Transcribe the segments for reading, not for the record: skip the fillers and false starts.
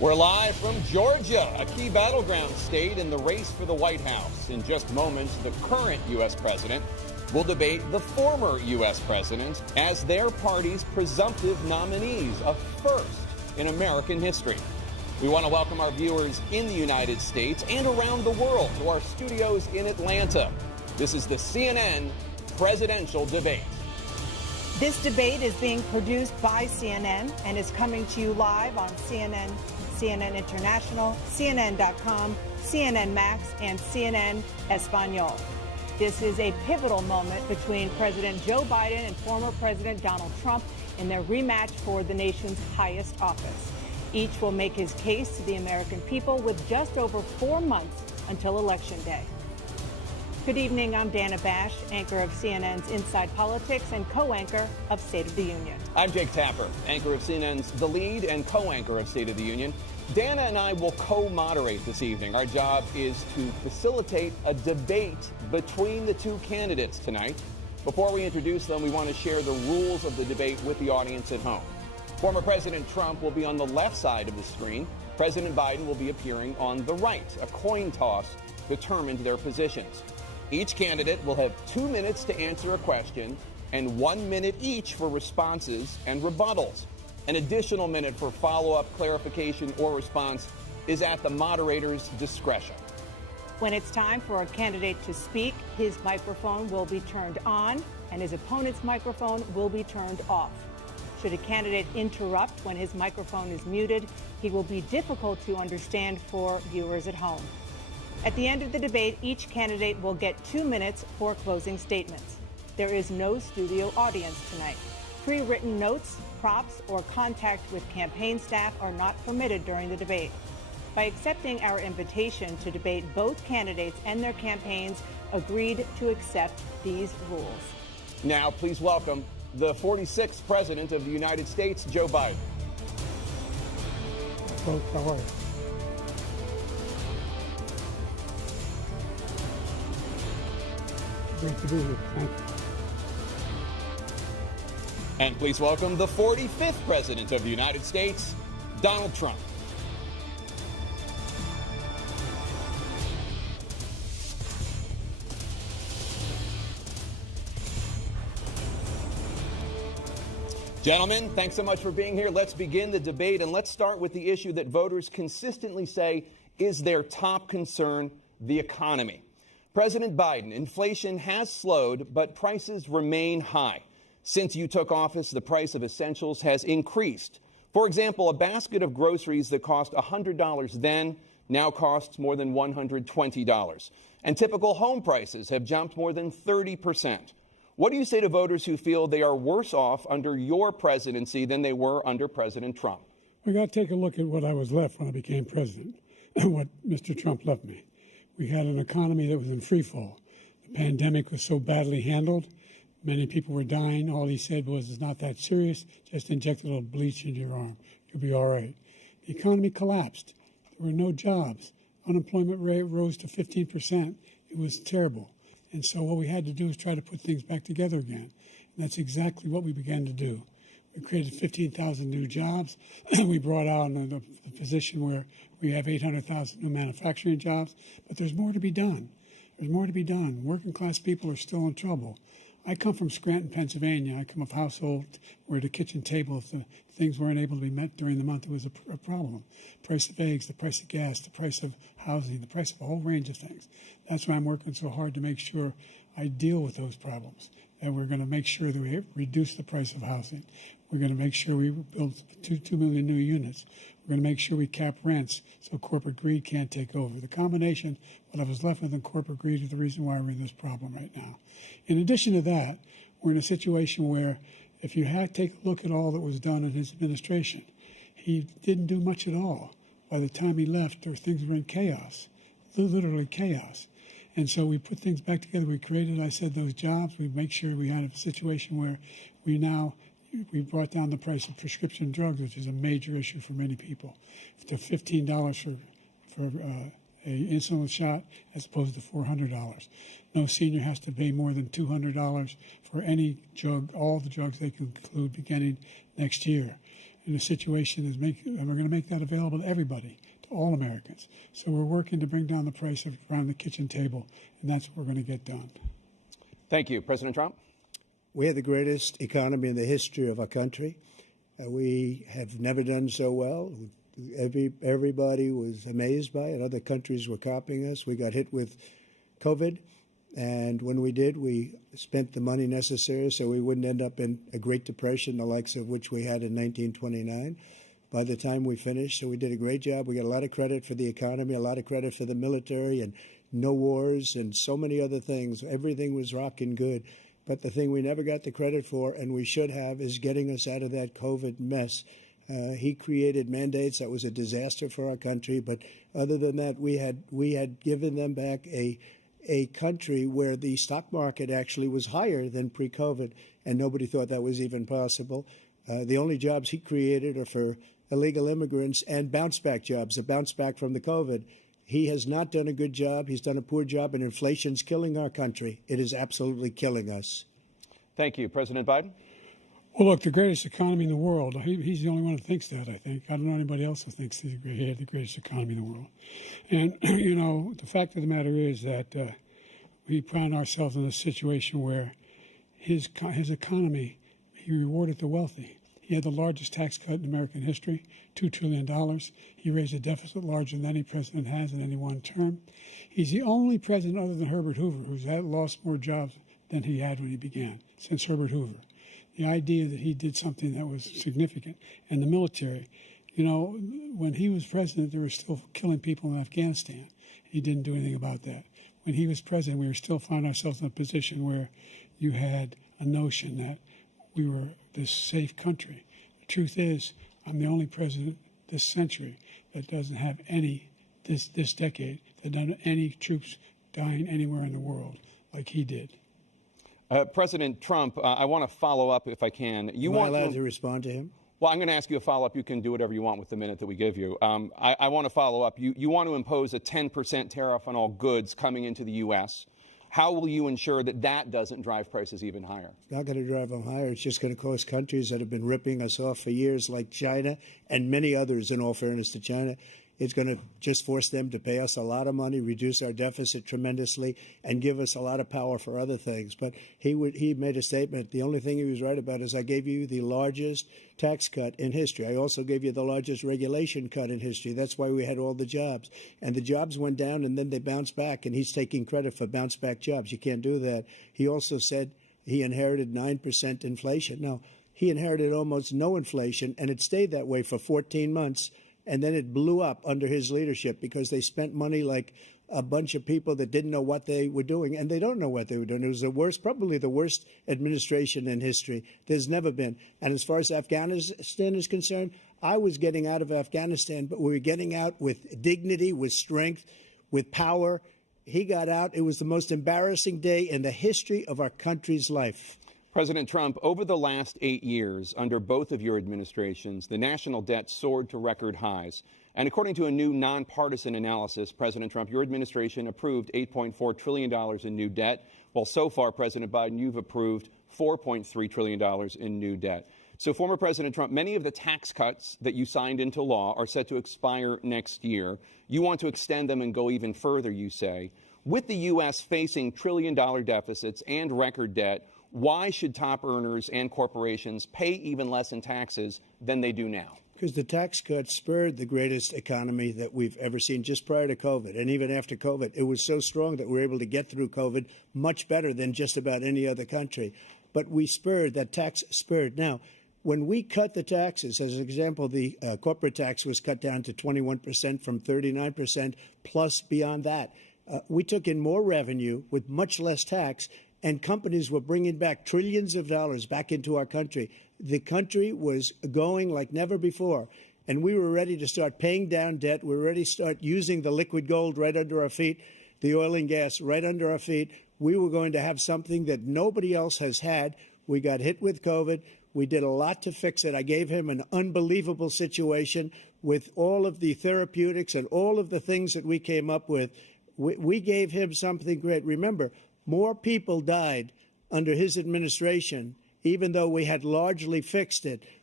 We're live from Georgia, a key battleground state in the race for the White House. In just moments, the current U.S. president will debate the former U.S. president as their party's presumptive nominees, a first in American history. We want to welcome our viewers in the United States and around the world to our studios in Atlanta. This is the CNN presidential debate. This debate is being produced by CNN and is coming to you live on CNN, CNN International, CNN.com, CNN Max, and CNN Espanol. This is a pivotal moment between President Joe Biden and former President Donald Trump in their rematch for the nation's highest office. Each will make his case to the American people with just over 4 months until Election Day. Good evening, I'm Dana Bash, anchor of CNN's Inside Politics and co-anchor of State of the Union. I'm Jake Tapper, anchor of CNN's The Lead and co-anchor of State of the Union. Dana and I will co-moderate this evening. Our job is to facilitate a debate between the two candidates tonight. Before we introduce them, we want to share the rules of the debate with the audience at home. Former President Trump will be on the left side of the screen. President Biden will be appearing on the right. A coin toss determined their positions. Each candidate will have 2 minutes to answer a question and 1 minute each for responses and rebuttals. An additional minute for follow-up, clarification, or response is at the moderator's discretion. When it's time for a candidate to speak, his microphone will be turned on and his opponent's microphone will be turned off. Should a candidate interrupt when his microphone is muted, he will be difficult to understand for viewers at home. At the end of the debate, each candidate will get 2 minutes for closing statements. There is no studio audience tonight. Pre-written notes, props, or contact with campaign staff are not permitted during the debate. By accepting our invitation to debate, both candidates and their campaigns agreed to accept these rules. Now, please welcome the 46th President of the United States, Joe Biden. Folks, how are you? Great to be here. Thank you. And please welcome the 45th President of the United States, Donald Trump. Gentlemen, thanks so much for being here. Let's begin the debate, and let's start with the issue that voters consistently say is their top concern, the economy. President Biden, inflation has slowed, but prices remain high. Since you took office, the price of essentials has increased. For example, a basket of groceries that cost $100 then now costs more than $120. And typical home prices have jumped more than 30%. What do you say to voters who feel they are worse off under your presidency than they were under President Trump? We got to take a look at what I was left when I became president and what Mr. Trump left me. We had an economy that was in free fall. The pandemic was so badly handled. Many people were dying. All he said was, it's not that serious. Just inject a little bleach into your arm. You'll be all right. The economy collapsed. There were no jobs. Unemployment rate rose to 15%. It was terrible. And so what we had to do is try to put things back together again. And that's exactly what we began to do. We created 15,000 new jobs. We brought out a position where we have 800,000 new manufacturing jobs. But there's more to be done. There's more to be done. Working class people are still in trouble. I come from Scranton, Pennsylvania. I come of a household where the kitchen table, if the things weren't able to be met during the month, it was a problem. Price of eggs, the price of gas, the price of housing, the price of a whole range of things. That's why I'm working so hard to make sure I deal with those problems. And we're going to make sure that we reduce the price of housing. We're going to make sure we build 2 million new units. We're going to make sure we cap rents so corporate greed can't take over. The combination, what I was left with in corporate greed, is the reason why we're in this problem right now. In addition to that, we're in a situation where if you take a look at all that was done in his administration, he didn't do much at all. By the time he left, things were in chaos, literally chaos. And so we put things back together. We created, I said, those jobs. We make sure we had a situation where we brought down the price of prescription drugs, which is a major issue for many people, to $15 for an insulin shot as opposed to $400. No senior has to pay more than $200 for any drug, all the drugs they can include beginning next year. in a situation and we're going to make that available to everybody, to all Americans. So we're working to bring down the price around the kitchen table, and that's what we're going to get done. Thank you. President Trump? We have the greatest economy in the history of our country. We have never done so well. Everybody was amazed by it. Other countries were copying us. We got hit with COVID, and when we did, we spent the money necessary so we wouldn't end up in a Great Depression, the likes of which we had in 1929. By the time we finished, so we did a great job. We got a lot of credit for the economy, a lot of credit for the military, and no wars, and so many other things. Everything was rocking good. But the thing we never got the credit for, and we should have, is getting us out of that COVID mess. He created mandates that was a disaster for our country. But other than that, we had given them back a country where the stock market actually was higher than pre-COVID, and nobody thought that was even possible. The only jobs he created are for illegal immigrants and bounce-back jobs, a bounce-back from the COVID. He has not done a good job. He's done a poor job, and inflation's killing our country. It is absolutely killing us. Thank you. President Biden? Well, look, the greatest economy in the world, he's the only one who thinks that, I think. I don't know anybody else who thinks he had the greatest economy in the world. And, you know, the fact of the matter is that we found ourselves in a situation where his economy, he rewarded the wealthy. He had the largest tax cut in American history, $2 trillion. He raised a deficit larger than any president has in any one term. He's the only president other than Herbert Hoover who's lost more jobs than he had when he began, since Herbert Hoover. The idea that he did something that was significant. And the military, you know, when he was president, they were still killing people in Afghanistan. He didn't do anything about that. When he was president, we were still finding ourselves in a position where you had a notion that we were this safe country. The truth is, I'm the only president this century that doesn't have this decade, that doesn't have any troops dying anywhere in the world like he did. President Trump, I want to follow up if I can. Am I allowed to respond to him? Well, I'm going to ask you a follow-up. You can do whatever you want with the minute that we give you. I want to follow up. You want to impose a 10% tariff on all goods coming into the U.S. How will you ensure that that doesn't drive prices even higher? It's not going to drive them higher. It's just going to cost countries that have been ripping us off for years, like China and many others, in all fairness to China. It's going to just force them to pay us a lot of money, reduce our deficit tremendously, and give us a lot of power for other things. But he made a statement. The only thing he was right about is I gave you the largest tax cut in history. I also gave you the largest regulation cut in history. That's why we had all the jobs. And the jobs went down, and then they bounced back, and he's taking credit for bounce-back jobs. You can't do that. He also said he inherited 9% inflation. Now, he inherited almost no inflation, and it stayed that way for 14 months. And then it blew up under his leadership because they spent money like a bunch of people that didn't know what they were doing, and they don't know what they were doing. It was the worst, probably the worst administration in history. There's never been. And as far as Afghanistan is concerned, I was getting out of Afghanistan, but we were getting out with dignity, with strength, with power. He got out. It was the most embarrassing day in the history of our country's life. President Trump, over the last 8 years, under both of your administrations, the national debt soared to record highs. And according to a new nonpartisan analysis, President Trump, your administration approved $8.4 trillion in new debt, while so far, President Biden, you've approved $4.3 trillion in new debt. So, former President Trump, many of the tax cuts that you signed into law are set to expire next year. You want to extend them and go even further, you say. With the U.S. facing trillion-dollar deficits and record debt, why should top earners and corporations pay even less in taxes than they do now? Because the tax cuts spurred the greatest economy that we've ever seen just prior to COVID. And even after COVID, it was so strong that we were able to get through COVID much better than just about any other country. But we spurred, that tax spurred. Now, when we cut the taxes, as an example, the corporate tax was cut down to 21% from 39%, plus beyond that. We took in more revenue with much less tax, and companies were bringing back trillions of dollars back into our country. The country was going like never before, and we were ready to start paying down debt. We were ready to start using the liquid gold right under our feet, the oil and gas right under our feet. We were going to have something that nobody else has had. We got hit with COVID. We did a lot to fix it. I gave him an unbelievable situation with all of the therapeutics and all of the things that we came up with. We gave him something great. Remember, more people died under his administration, even though we had largely fixed it.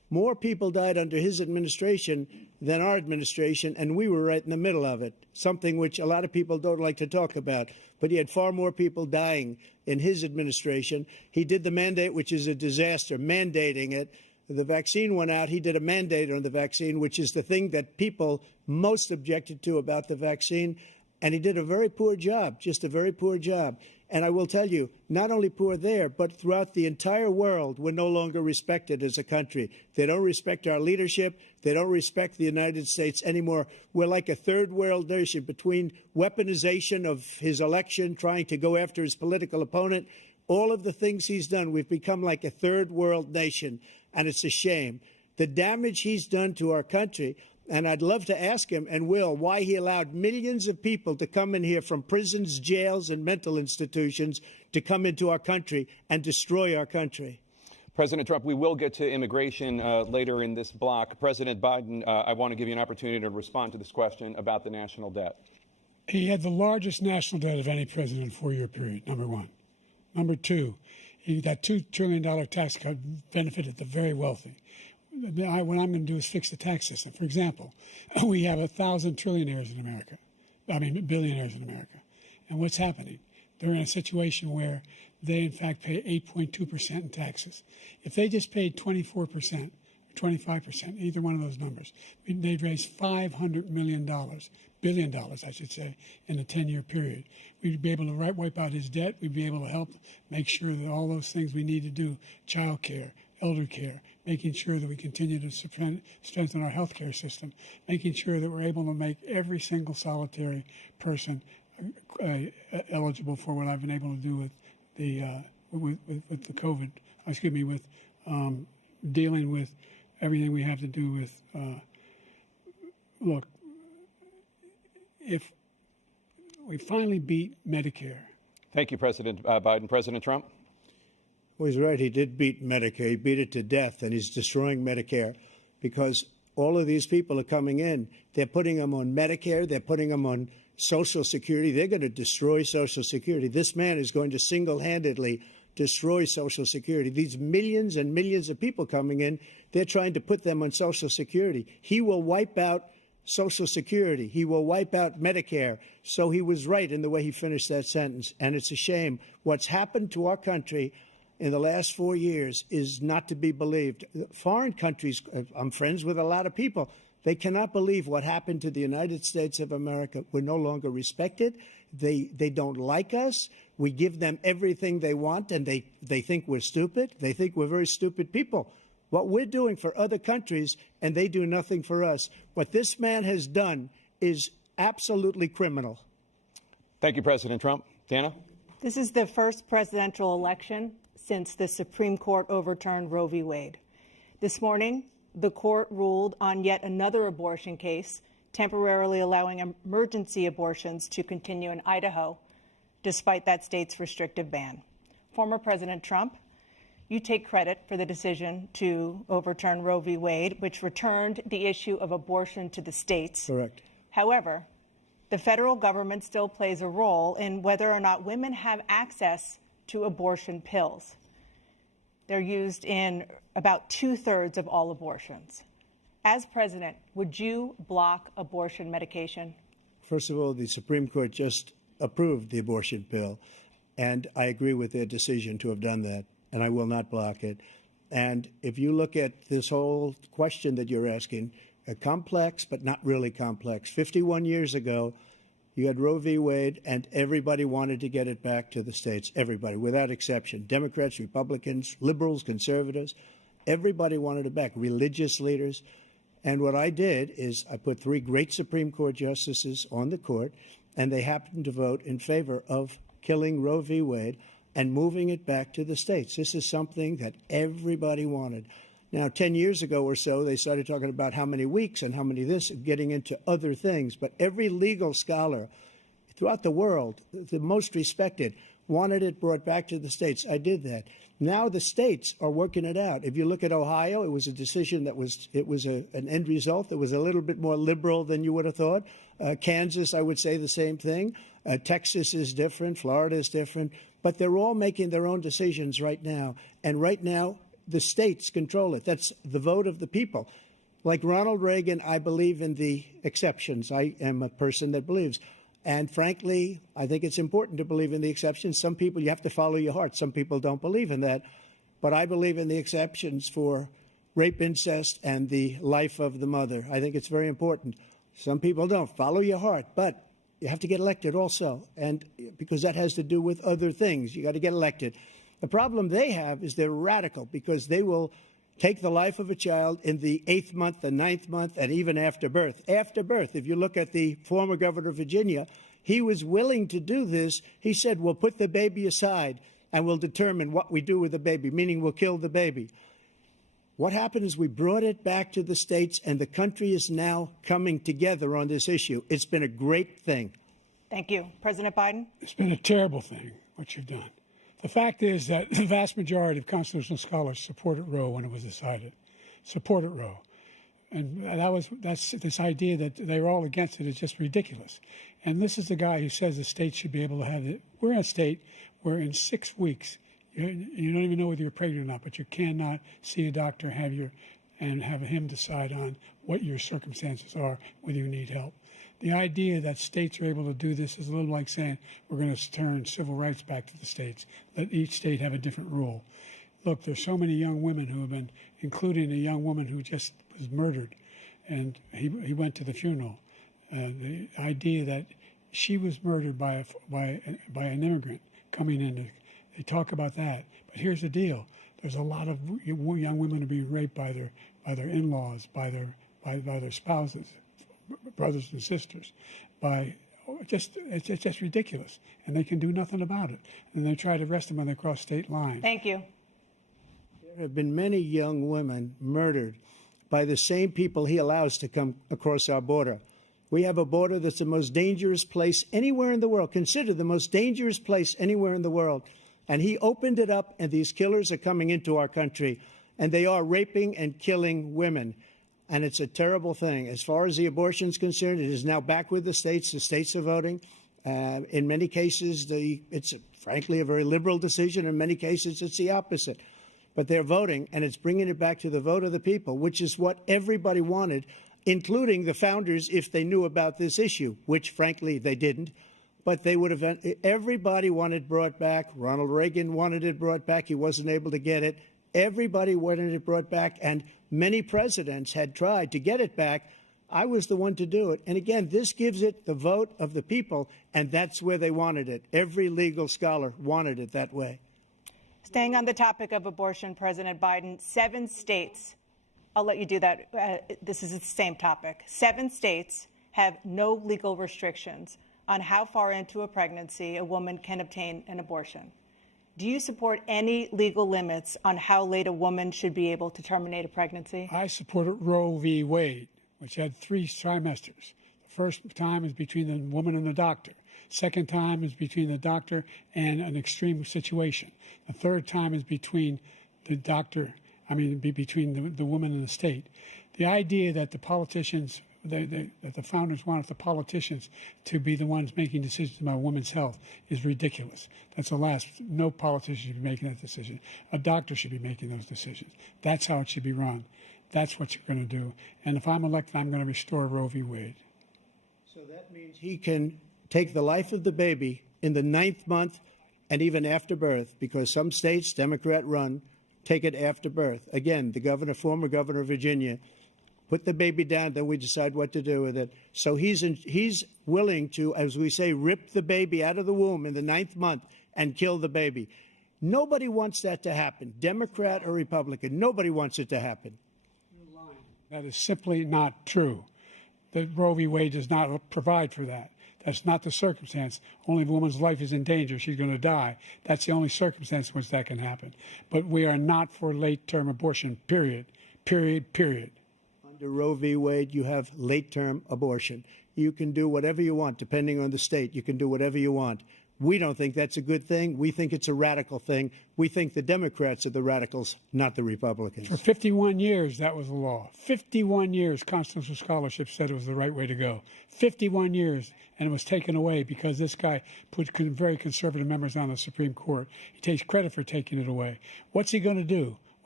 More people died under his administration than our administration, and we were right in the middle of it, something which a lot of people don't like to talk about. But he had far more people dying in his administration. He did the mandate, which is a disaster, mandating it. The vaccine went out. He did a mandate on the vaccine, which is the thing that people most objected to about the vaccine. And he did a very poor job, just a very poor job. And I will tell you, not only poor there, but throughout the entire world, we're no longer respected as a country. They don't respect our leadership. They don't respect the United States anymore. We're like a third world nation between weaponization of his election, trying to go after his political opponent, all of the things he's done. We've become like a third world nation, and it's a shame. The damage he's done to our country. And I'd love to ask him, and will, why he allowed millions of people to come in here from prisons, jails, and mental institutions to come into our country and destroy our country. President Trump, we will get to immigration later in this block. President Biden, I want to give you an opportunity to respond to this question about the national debt. He had the largest national debt of any president in a 4-year period, number one. Number two, that $2 trillion tax cut benefited the very wealthy. What I'm going to do is fix the tax system. For example, we have 1,000 trillionaires in America. Billionaires in America. And what's happening? They're in a situation where they, in fact, pay 8.2% in taxes. If they just paid 24%, 25%, either one of those numbers, they'd raise $500 billion, I should say, in a 10-year period. We'd be able to wipe out his debt. We'd be able to help make sure that all those things we need to do, child care, elder care, making sure that we continue to strengthen our health care system, making sure that we're able to make every single solitary person eligible for what I've been able to do with the COVID, with dealing with everything we have to do with, look, if we finally beat Medicare. Thank you, President Biden. President Trump? Well, he's right. He did beat Medicare. He beat it to death, and he's destroying Medicare because all of these people are coming in. They're putting them on Medicare. They're putting them on Social Security. They're going to destroy Social Security. This man is going to single-handedly destroy Social Security. These millions and millions of people coming in, they're trying to put them on Social Security. He will wipe out Social Security. He will wipe out Medicare. So he was right in the way he finished that sentence, and it's a shame. What's happened to our country in the last 4 years is not to be believed. Foreign countries, I'm friends with a lot of people, they cannot believe what happened to the United States of America. We're no longer respected. They don't like us. We give them everything they want, and they think we're stupid. They think we're very stupid people. What we're doing for other countries, and they do nothing for us. What this man has done is absolutely criminal. Thank you, President Trump. Dana? This is the first presidential election since the Supreme Court overturned Roe v. Wade. This morning, the court ruled on yet another abortion case, temporarily allowing emergency abortions to continue in Idaho, despite that state's restrictive ban. Former President Trump, you take credit for the decision to overturn Roe v. Wade, which returned the issue of abortion to the states. Correct. However, the federal government still plays a role in whether or not women have access to abortion pills. They're used in about 2/3 of all abortions. As president, would you block abortion medication? First of all, the Supreme Court just approved the abortion pill, and I agree with their decision to have done that, and I will not block it. And if you look at this whole question that you're asking, complex but not really complex. 51 years ago, you had Roe v. Wade, and everybody wanted to get it back to the states. Everybody, without exception. Democrats, Republicans, liberals, conservatives. Everybody wanted it back. Religious leaders. And what I did is I put 3 great Supreme Court justices on the court, and they happened to vote in favor of killing Roe v. Wade and moving it back to the states. This is something that everybody wanted. Now, 10 years ago or so, they started talking about how many weeks and how many this, getting into other things. But every legal scholar throughout the world, the most respected, wanted it brought back to the states. I did that. Now the states are working it out. If you look at Ohio, it was a decision that was an end result that was a little bit more liberal than you would have thought. Kansas, I would say the same thing. Texas is different. Florida is different. But they're all making their own decisions right now. And right now, the states control it. That's the vote of the people. Like Ronald Reagan, I believe in the exceptions. I am a person that believes. And frankly, I think it's important to believe in the exceptions. Some people, you have to follow your heart. Some people don't believe in that. But I believe in the exceptions for rape, incest, and the life of the mother. I think it's very important. Some people don't. Follow your heart. But you have to get elected also. And because that has to do with other things. You got to get elected. The problem they have is they're radical because they will take the life of a child in the 8th month, the 9th month, and even after birth. After birth, if you look at the former governor of Virginia, he was willing to do this. He said, we'll put the baby aside and we'll determine what we do with the baby, meaning we'll kill the baby. What happened is we brought it back to the states, and the country is now coming together on this issue. It's been a great thing. Thank you. President Biden? It's been a terrible thing, what you've done. The fact is that the vast majority of constitutional scholars supported Roe when it was decided. Supported Roe. And that's this idea that they're all against it is just ridiculous. And this is the guy who says the state should be able to have it. We're in a state where in 6 weeks, you don't even know whether you're pregnant or not, but you cannot see a doctor, and have him decide on what your circumstances are, whether you need help. The idea that states are able to do this is a little like saying we're going to turn civil rights back to the states. Let each state have a different rule. Look, there's so many young women who have been, including a young woman who just was murdered, and he went to the funeral. The idea that she was murdered by an immigrant coming in, they talk about that. But here's the deal: there's a lot of young women who are being raped by their in-laws, by their spouses, brothers and sisters, it's just ridiculous, and they can do nothing about it. And they try to arrest them when they cross state lines. Thank you. There have been many young women murdered by the same people he allows to come across our border. We have a border that's the most dangerous place anywhere in the world, considered the most dangerous place anywhere in the world. And he opened it up, and these killers are coming into our country, and they are raping and killing women. And it's a terrible thing. As far as the abortion is concerned, it is now back with the states. The states are voting. In many cases, it's frankly a very liberal decision. In many cases, it's the opposite. But they're voting, and it's bringing it back to the vote of the people, which is what everybody wanted, including the founders, if they knew about this issue, which, frankly, they didn't. But they would have. Everybody wanted it brought back. Ronald Reagan wanted it brought back. He wasn't able to get it. Everybody wanted it brought back, and many presidents had tried to get it back. I was the one to do it. And again, this gives it the vote of the people, and that's where they wanted it. Every legal scholar wanted it that way. Staying on the topic of abortion, President Biden, 7 states, I'll let you do that. This is the same topic. 7 states have no legal restrictions on how far into a pregnancy a woman can obtain an abortion. Do you support any legal limits on how late a woman should be able to terminate a pregnancy? I supported Roe v. Wade, which had 3 trimesters. The first time is between the woman and the doctor. Second time is between the doctor and an extreme situation. The third time is between the doctor, between the woman and the state. The idea that the politicians, that the founders wanted the politicians to be the ones making decisions about women's health is ridiculous. That's the last. No politician should be making that decision. A doctor should be making those decisions. That's how it should be run. That's what you're going to do. And if I'm elected, I'm going to restore Roe v. Wade. So that means he can take the life of the baby in the 9th month and even after birth, because some states, Democrat run, take it after birth. Again, the former governor of Virginia, put the baby down, then we decide what to do with it. So he's willing to, as we say, rip the baby out of the womb in the 9th month and kill the baby. Nobody wants that to happen, Democrat or Republican. Nobody wants it to happen. You're lying. That is simply not true. The Roe v. Wade does not provide for that. That's not the circumstance. Only if a woman's life is in danger, she's going to die. That's the only circumstance in which that can happen. But we are not for late-term abortion, period. Period, period. Under Roe v. Wade, you have late-term abortion. You can do whatever you want, depending on the state. You can do whatever you want. We don't think that's a good thing. We think it's a radical thing. We think the Democrats are the radicals, not the Republicans. For 51 years, that was the law. 51 years, constitutional scholarship said it was the right way to go. 51 years, and it was taken away because this guy put very conservative members on the Supreme Court. He takes credit for taking it away. What's he going to do?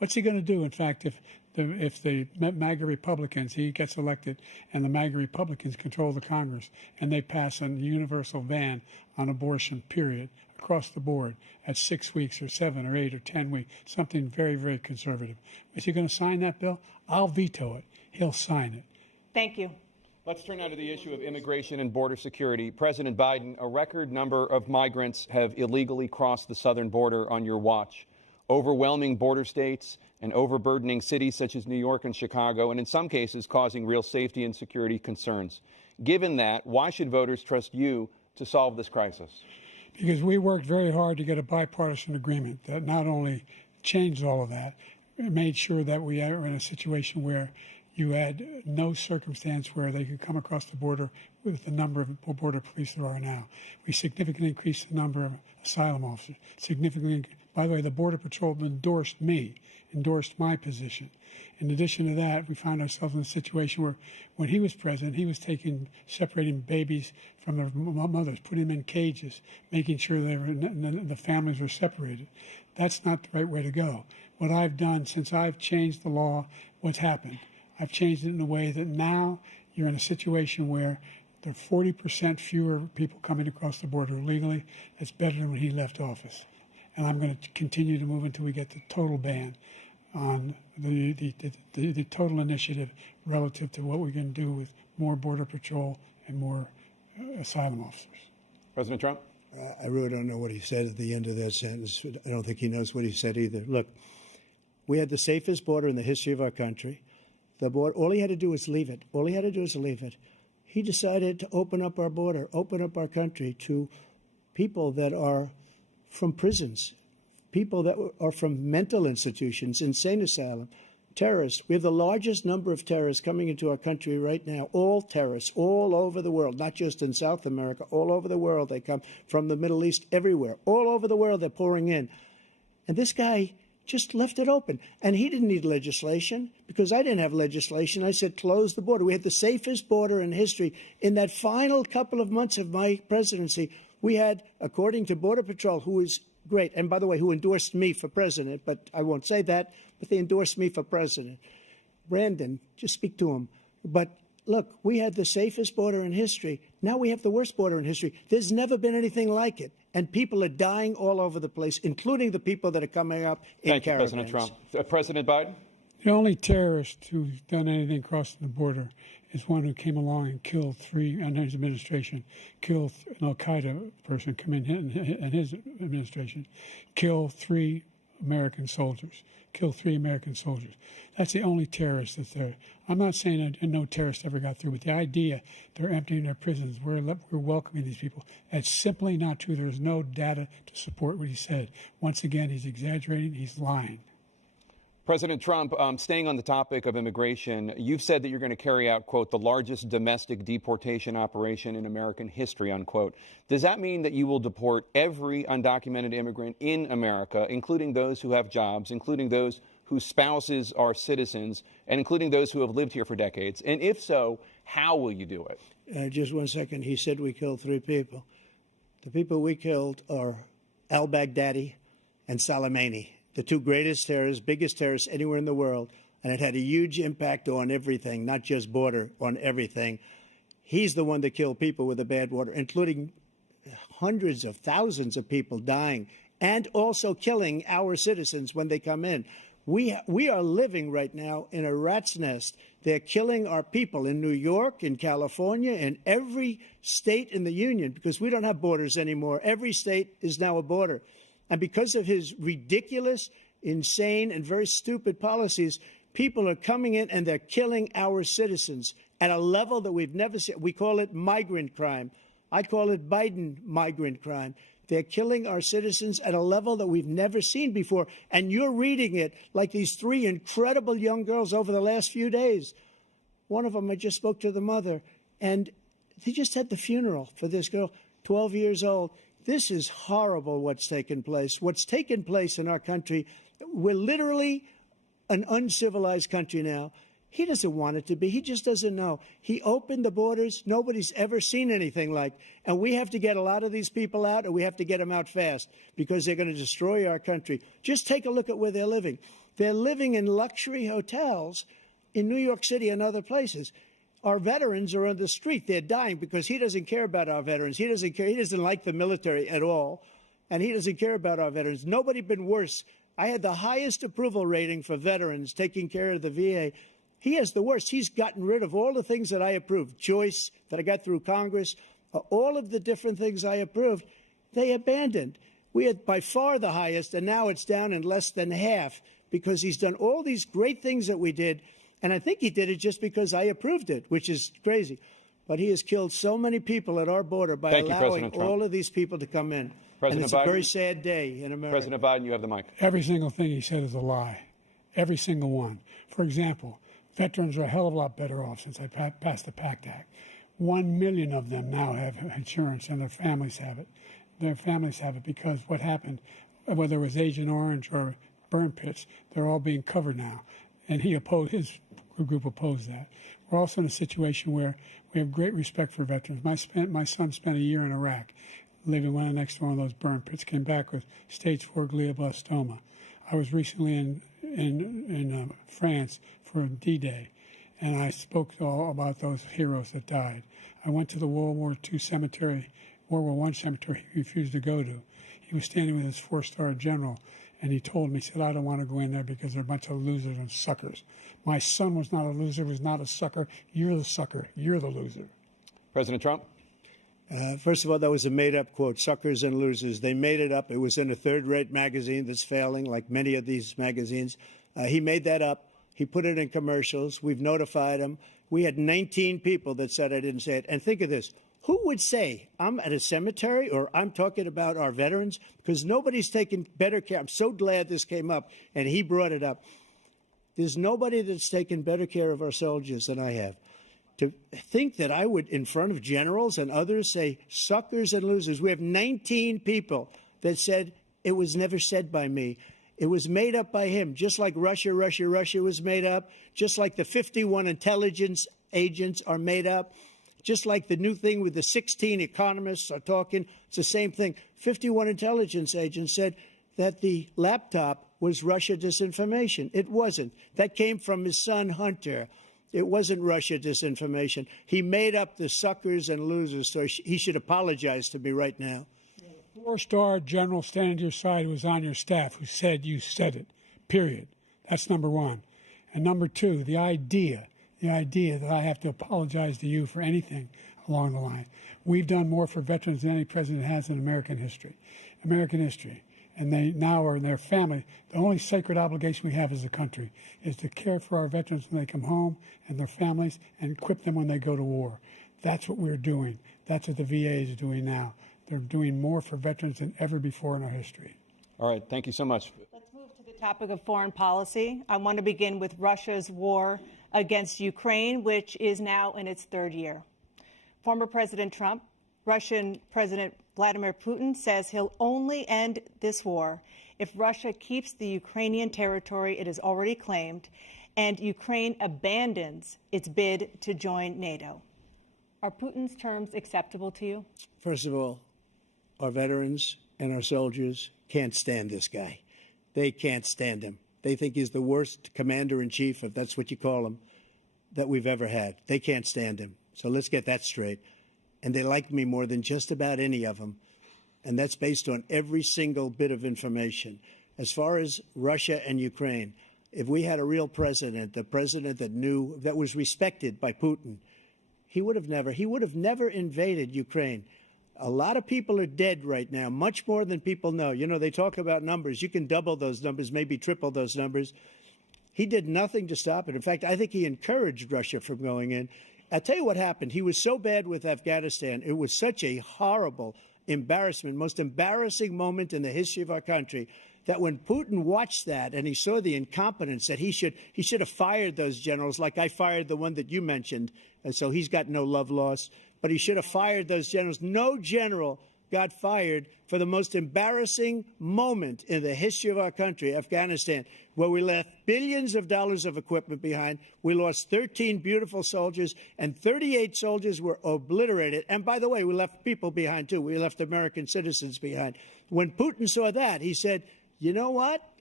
What's he going to do? In fact, if the MAGA Republicans, he gets elected, and the MAGA Republicans control the Congress, and they pass a universal ban on abortion, period, across the board at 6 weeks or 7 or 8 or 10 weeks, something very, very conservative. Is he going to sign that bill? I'll veto it. He'll sign it. Thank you. Let's turn now to the issue of immigration and border security. President Biden, a record number of migrants have illegally crossed the southern border on your watch. Overwhelming border states and overburdening cities such as New York and Chicago, and in some cases causing real safety and security concerns. Given that, why should voters trust you to solve this crisis? Because we worked very hard to get a bipartisan agreement that not only changed all of that, it made sure that we are in a situation where you had no circumstance where they could come across the border with the number of border police there are now. We significantly increased the number of asylum officers. By the way, the Border Patrol endorsed my position. In addition to that, we found ourselves in a situation where when he was president, he was separating babies from their mothers, putting them in cages, making sure the families were separated. That's not the right way to go. What I've done since I've changed the law, what's happened? I've changed it in a way that now you're in a situation where there are 40% fewer people coming across the border illegally. That's better than when he left office. And I'm going to continue to move until we get the total ban on the total initiative relative to what we're going to do with more Border Patrol and more asylum officers. President Trump? I really don't know what he said at the end of that sentence. I don't think he knows what he said either. Look, we had the safest border in the history of our country. The border, all he had to do was leave it. All he had to do was leave it. He decided to open up our border, open up our country to people that are from prisons, people that are from mental institutions, insane asylum, terrorists. We have the largest number of terrorists coming into our country right now, all terrorists, all over the world, not just in South America, all over the world. They come from the Middle East, everywhere. All over the world, they're pouring in. And this guy just left it open. And he didn't need legislation because I didn't have legislation. I said, close the border. We had the safest border in history. In that final couple of months of my presidency, we had, according to Border Patrol, who is great, and by the way, who endorsed me for president, but I won't say that, but they endorsed me for president. Brandon, just speak to him. But look, we had the safest border in history. Now we have the worst border in history. There's never been anything like it. And people are dying all over the place, including the people that are coming up in caravans. Thank you, President Trump. President Biden? The only terrorist who's done anything crossing the border is one who came along and killed under his administration, killed an al-Qaeda person in his administration, killed 3 American soldiers. That's the only terrorist that's there. I'm not saying that no terrorist ever got through, but the idea they're emptying their prisons, we're welcoming these people, that's simply not true. There's no data to support what he said. Once again, he's exaggerating, he's lying. President Trump, staying on the topic of immigration, you've said that you're going to carry out, quote, the largest domestic deportation operation in American history, unquote. Does that mean that you will deport every undocumented immigrant in America, including those who have jobs, including those whose spouses are citizens, and including those who have lived here for decades? And if so, how will you do it? Just 1 second. He said we killed 3 people. The people we killed are al-Baghdadi and Soleimani, the 2 greatest terrorists, biggest terrorists anywhere in the world, and it had a huge impact on everything, not just border, on everything. He's the one that killed people with the bad water, including hundreds of thousands of people dying, and also killing our citizens when they come in. We are living right now in a rat's nest. They're killing our people in New York, in California, in every state in the union, because we don't have borders anymore. Every state is now a border. And because of his ridiculous, insane, and very stupid policies, people are coming in and they're killing our citizens at a level that we've never seen. We call it migrant crime. I call it Biden migrant crime. They're killing our citizens at a level that we've never seen before. And you're reading it like these 3 incredible young girls over the last few days. One of them, I just spoke to the mother, and they just had the funeral for this girl, 12 years old. This is horrible what's taken place. What's taken place in our country, we're literally an uncivilized country now. He doesn't want it to be. He just doesn't know. He opened the borders. Nobody's ever seen anything like. And we have to get a lot of these people out, and we have to get them out fast because they're going to destroy our country. Just take a look at where they're living. They're living in luxury hotels in New York City and other places. Our veterans are on the street. They're dying because he doesn't care about our veterans. He doesn't care. He doesn't like the military at all, and he doesn't care about our veterans. Nobody been worse. I had the highest approval rating for veterans taking care of the VA. He has the worst. He's gotten rid of all the things that I approved. Choice that I got through Congress, all of the different things I approved, they abandoned. We had by far the highest, and now it's down in less than half because he's done all these great things that we did. And I think he did it just because I approved it, which is crazy. But he has killed so many people at our border by allowing all of these people to come in. And it's a very sad day in America. President Biden, you have the mic. Every single thing he said is a lie. Every single one. For example, veterans are a hell of a lot better off since I passed the PACT Act. 1 million of them now have insurance, and their families have it. Their families have it because what happened, whether it was Agent Orange or burn pits, they're all being covered now. And his group opposed that. We're also in a situation where we have great respect for veterans. My son spent a year in Iraq, living right next to one of those burn pits, came back with stage 4 glioblastoma. I was recently in France for D-Day, and I spoke all about those heroes that died. I went to the World War I cemetery he refused to go to. He was standing with his 4-star general, and he told me, he said, I don't want to go in there because they're a bunch of losers and suckers. My son was not a loser, was not a sucker. You're the sucker. You're the loser. President Trump? First of all, that was a made-up quote, suckers and losers. They made it up. It was in a third-rate magazine that's failing, like many of these magazines. He made that up. He put it in commercials. We've notified him. We had 19 people that said I didn't say it. And think of this. Who would say I'm at a cemetery or I'm talking about our veterans? Because nobody's taken better care. I'm so glad this came up, and he brought it up. There's nobody that's taken better care of our soldiers than I have. To think that I would, in front of generals and others, say suckers and losers. We have 19 people that said it was never said by me. It was made up by him, just like Russia was made up, just like the 51 intelligence agents are made up. Just like the new thing with the 16 economists are talking, it's the same thing. 51 intelligence agents said that the laptop was Russia disinformation. It wasn't. That came from his son, Hunter. It wasn't Russia disinformation. He made up the suckers and losers, so he should apologize to me right now. 4-star general standing to your side who was on your staff who said you said it, period. That's number one. And number two, the idea that I have to apologize to you for anything along the line. We've done more for veterans than any president has in American history. And they now are in their family. The only sacred obligation we have as a country is to care for our veterans when they come home and their families and equip them when they go to war. That's what we're doing. That's what the VA is doing now. They're doing more for veterans than ever before in our history. All right. Thank you so much. Let's move to the topic of foreign policy. I want to begin with Russia's war against Ukraine, which is now in its third year. Former President Trump, Russian President Vladimir Putin says he'll only end this war if Russia keeps the Ukrainian territory it has already claimed and Ukraine abandons its bid to join NATO. Are Putin's terms acceptable to you? First of all, our veterans and our soldiers can't stand this guy. They can't stand him. They think he's the worst commander-in-chief, if that's what you call him, that we've ever had. They can't stand him. So let's get that straight. And they like me more than just about any of them. And that's based on every single bit of information. As far as Russia and Ukraine, if we had a real president, a president that knew, that was respected by Putin, he would have never invaded Ukraine. A lot of people are dead right now, much more than people know. You know, they talk about numbers. You can double those numbers, maybe triple those numbers. He did nothing to stop it. In fact, I think he encouraged Russia from going in. I'll tell you what happened. He was so bad with Afghanistan. It was such a horrible embarrassment, most embarrassing moment in the history of our country, that when Putin watched that and he saw the incompetence, that he should have fired those generals, like I fired the one that you mentioned. And so he's got no love lost. But he should have fired those generals. No general got fired for the most embarrassing moment in the history of our country, Afghanistan, where we left billions of dollars of equipment behind. We lost 13 beautiful soldiers, and 38 soldiers were obliterated. And by the way, we left people behind, too. We left American citizens behind. When Putin saw that, he said, you know what?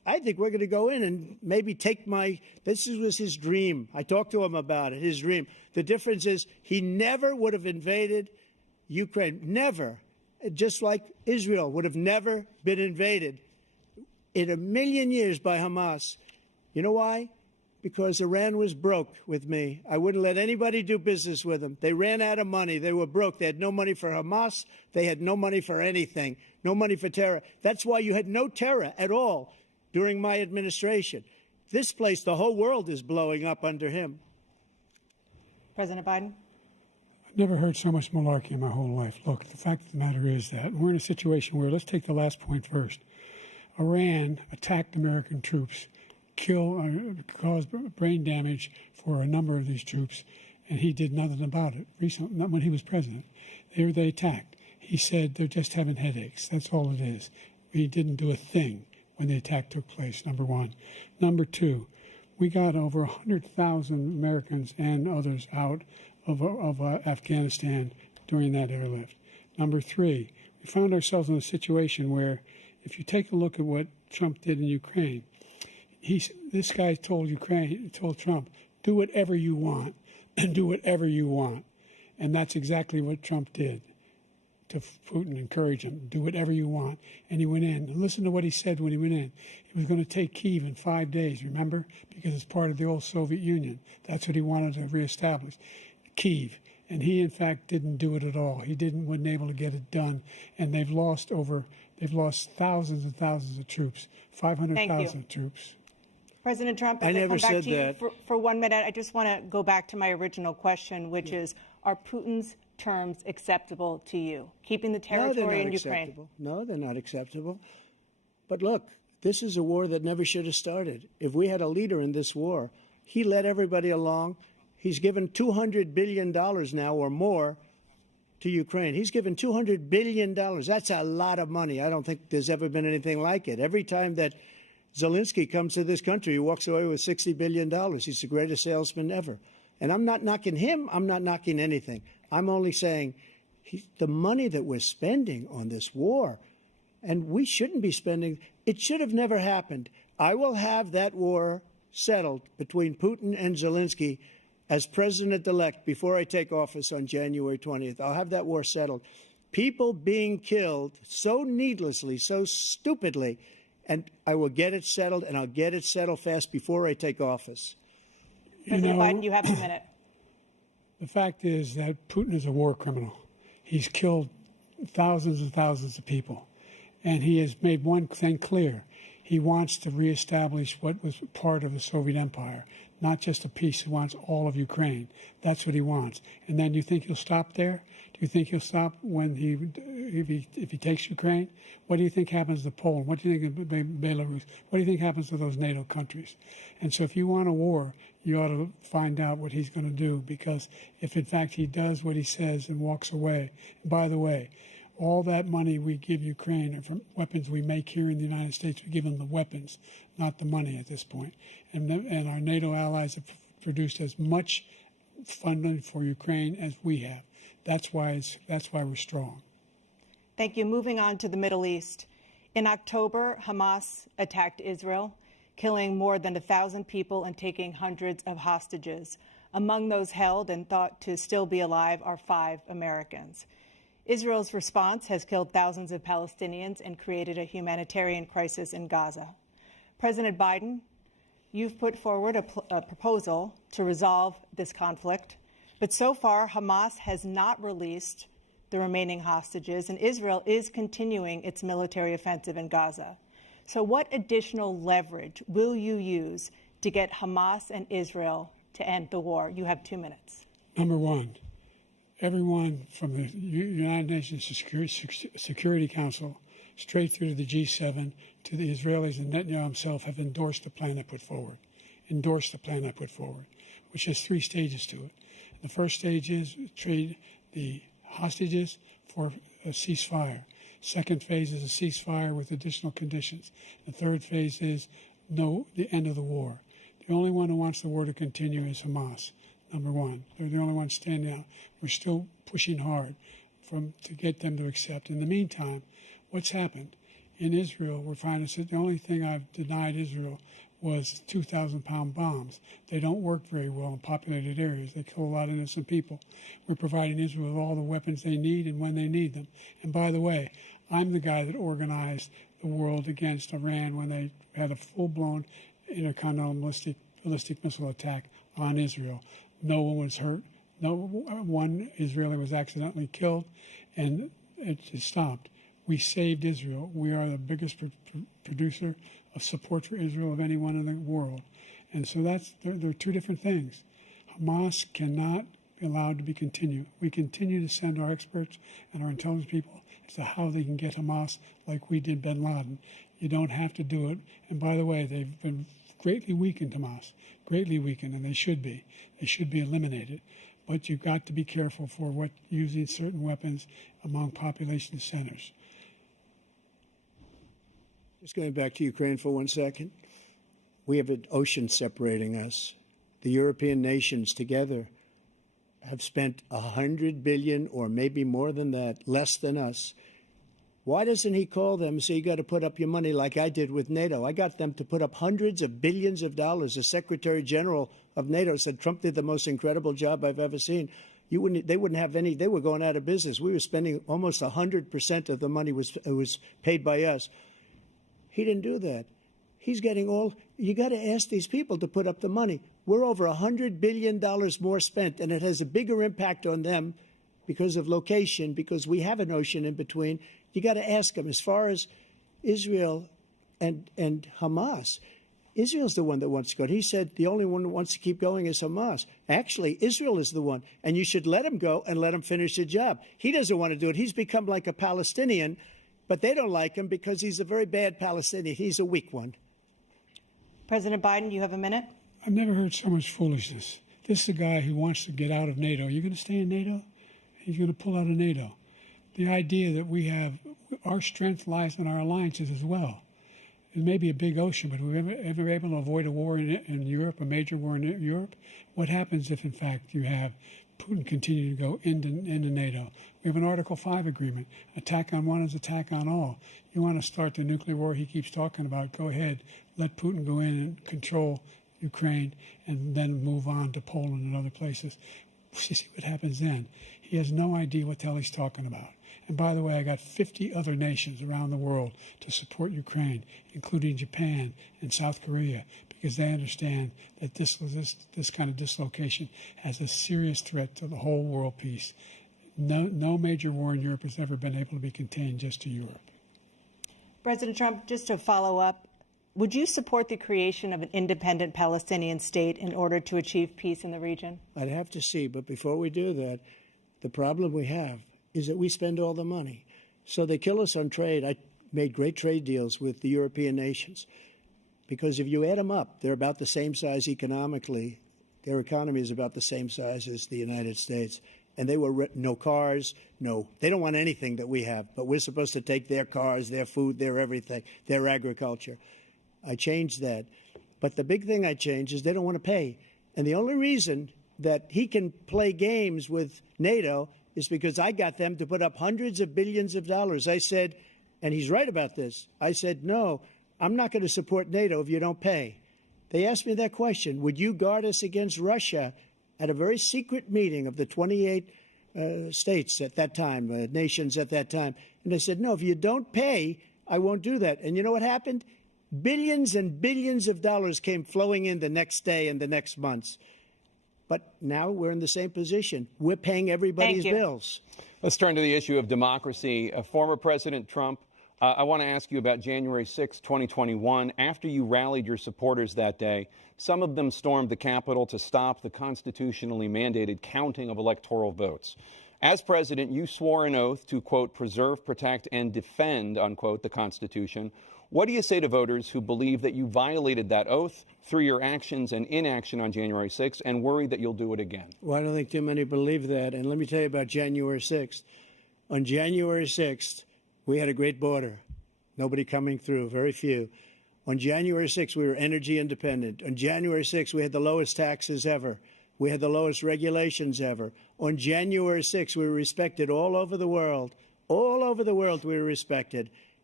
I think we're going to go in and maybe take this was his dream. I talked to him about it, his dream. The difference is he never would have invaded Ukraine. Never. Just like Israel would have never been invaded in a million years by Hamas. You know why? Because Iran was broke with me. I wouldn't let anybody do business with them. They ran out of money. They were broke. They had no money for Hamas. They had no money for anything. No money for terror. That's why you had no terror at all during my administration. This place, the whole world is blowing up under him. President Biden? I've never heard so much malarkey in my whole life. Look, the fact of the matter is that we're in a situation where, let's take the last point first. Iran attacked American troops, caused brain damage for a number of these troops, and he did nothing about it. Recently, not when he was president. They attacked. He said they're just having headaches. That's all it is. He didn't do a thing when the attack took place, number one. Number two, we got over 100,000 Americans and others out of Afghanistan during that airlift. Number three, we found ourselves in a situation where, if you take a look at what Trump did in Ukraine, this guy told Trump, do whatever you want and do whatever you want. And that's exactly what Trump did to Putin, encourage him, do whatever you want. And he went in. And listen to what he said when he went in. He was going to take Kyiv in 5 days, remember? Because it's part of the old Soviet Union. That's what he wanted to reestablish, Kyiv. And he, in fact, didn't do it at all. He wasn't able to get it done. And they've lost thousands and thousands of troops, 500,000 troops. President Trump, as I come back to you for 1 minute, I just want to go back to my original question, which is, are Putin's terms acceptable to you? Keeping the territory in Ukraine? No, they're not acceptable. But look, this is a war that never should have started. If we had a leader in this war, he led everybody along. He's given $200 billion now or more to Ukraine. He's given $200 billion. That's a lot of money. I don't think there's ever been anything like it. Every time that Zelensky comes to this country, he walks away with $60 billion. He's the greatest salesman ever. And I'm not knocking him. I'm not knocking anything. I'm only saying the money that we're spending on this war, and we shouldn't be spending, it should have never happened. I will have that war settled between Putin and Zelensky as president-elect before I take office on January 20th. I'll have that war settled. People being killed so needlessly, so stupidly, and I will get it settled, and I'll get it settled fast before I take office. President Biden, you have a minute. The fact is that Putin is a war criminal. He's killed thousands and thousands of people. And he has made one thing clear. He wants to reestablish what was part of the Soviet Empire, not just a piece. He wants all of Ukraine. That's what he wants. And then you think he'll stop there? Do you think he'll stop when if he takes Ukraine? What do you think happens to Poland? What do you think of Belarus? What do you think happens to those NATO countries? And so if you want a war, you ought to find out what he's going to do, because if in fact he does what he says and walks away, and by the way, all that money we give Ukraine are from weapons we make here in the United States. We give them the weapons, not the money at this point. And our NATO allies have produced as much funding for Ukraine as we have. That's why we're strong. Thank you. Moving on to the Middle East. In October, Hamas attacked Israel, killing more than 1,000 people and taking hundreds of hostages. Among those held and thought to still be alive are 5 Americans. Israel's response has killed thousands of Palestinians and created a humanitarian crisis in Gaza. President Biden, you've put forward a proposal to resolve this conflict, but so far Hamas has not released the remaining hostages, and Israel is continuing its military offensive in Gaza. So what additional leverage will you use to get Hamas and Israel to end the war? You have 2 minutes. Number one, everyone from the United Nations Security Council straight through to the G7 to the Israelis and Netanyahu himself have endorsed the plan I put forward, which has 3 stages to it. The first stage is trade the hostages for a ceasefire. Second phase is a ceasefire with additional conditions. The third phase is the end of the war. The only one who wants the war to continue is Hamas. Number one, they're the only ones standing out. We're still pushing hard to get them to accept. In the meantime, what's happened? in Israel, we're finding that the only thing I've denied Israel was 2,000-pound bombs. They don't work very well in populated areas. They kill a lot of innocent people. We're providing Israel with all the weapons they need and when they need them. And by the way, I'm the guy that organized the world against Iran when they had a full-blown intercontinental ballistic missile attack on Israel. No one was hurt. No one Israeli was accidentally killed, and it stopped. We saved Israel. We are the biggest producer of support for Israel of anyone in the world. And so there are two different things. Hamas cannot be allowed to be continued. We continue to send our experts and our intelligence people as to how they can get Hamas like we did bin Laden. You don't have to do it. And by the way, they've been greatly weakened, Hamas, greatly weakened, and they should be. They should be eliminated. But you've got to be careful for using certain weapons among population centers. Just going back to Ukraine for 1 second. We have an ocean separating us. The European nations together have spent $100 billion or maybe more than that, less than us. Why doesn't he call them and say, you got to put up your money like I did with NATO? I got them to put up hundreds of billions of dollars. The Secretary General of NATO said Trump did the most incredible job I've ever seen. They wouldn't have any. They were going out of business. We were spending almost 100% of the money was paid by us. He didn't do that. He's getting all. You got to ask these people to put up the money. We're over $100 billion more spent, and it has a bigger impact on them because of location, because we have an ocean in between. You got to ask them. As far as Israel and Hamas, Israel's the one that wants to go. He said the only one that wants to keep going is Hamas. Actually, Israel is the one, and you should let him go and let him finish the job. He doesn't want to do it. He's become like a Palestinian, but they don't like him because he's a very bad Palestinian. He's a weak one. President Biden, you have a minute. I've never heard so much foolishness. This is a guy who wants to get out of NATO. You're going to stay in NATO? He's going to pull out of NATO. The idea that we have our strength lies in our alliances as well. It may be a big ocean, but we're ever able to avoid a war in Europe, a major war in Europe? What happens if, in fact, you have Putin continue to go into NATO? We have an Article 5 agreement. Attack on one is attack on all. You want to start the nuclear war he keeps talking about, go ahead. Let Putin go in and control Ukraine and then move on to Poland and other places. See what happens then. He has no idea what the hell he's talking about. And by the way, I got 50 other nations around the world to support Ukraine, including Japan and South Korea, because they understand that this kind of dislocation has a serious threat to the whole world peace. No major war in Europe has ever been able to be contained just to Europe. President Trump, just to follow up, would you support the creation of an independent Palestinian state in order to achieve peace in the region? I'd have to see, but before we do that, the problem we have is that we spend all the money. So they kill us on trade. I made great trade deals with the European nations because if you add them up, they're about the same size economically. Their economy is about the same size as the United States. And they were no cars, they don't want anything that we have, but we're supposed to take their cars, their food, their everything, their agriculture. I changed that. But the big thing I changed is they don't want to pay. And the only reason that he can play games with NATO is because I got them to put up hundreds of billions of dollars. I said, and he's right about this, I said, no, I'm not going to support NATO if you don't pay. They asked me that question, would you guard us against Russia at a very secret meeting of the 28 states at that time, nations at that time? And I said, no, if you don't pay, I won't do that. And you know what happened? Billions and billions of dollars came flowing in the next day and the next months. But now we're in the same position. We're paying everybody's bills. Let's turn to the issue of democracy. Former President Trump, I want to ask you about January 6, 2021. After you rallied your supporters that day, some of them stormed the Capitol to stop the constitutionally mandated counting of electoral votes. As president, you swore an oath to, quote, preserve, protect, and defend, unquote, the Constitution. What do you say to voters who believe that you violated that oath through your actions and inaction on January 6th and worry that you'll do it again? Well, I don't think too many believe that. And let me tell you about January 6th. On January 6th, we had a great border. Nobody coming through, very few. On January 6th, we were energy independent. On January 6th, we had the lowest taxes ever. We had the lowest regulations ever. On January 6th, we were respected all over the world. All over the world, we were respected.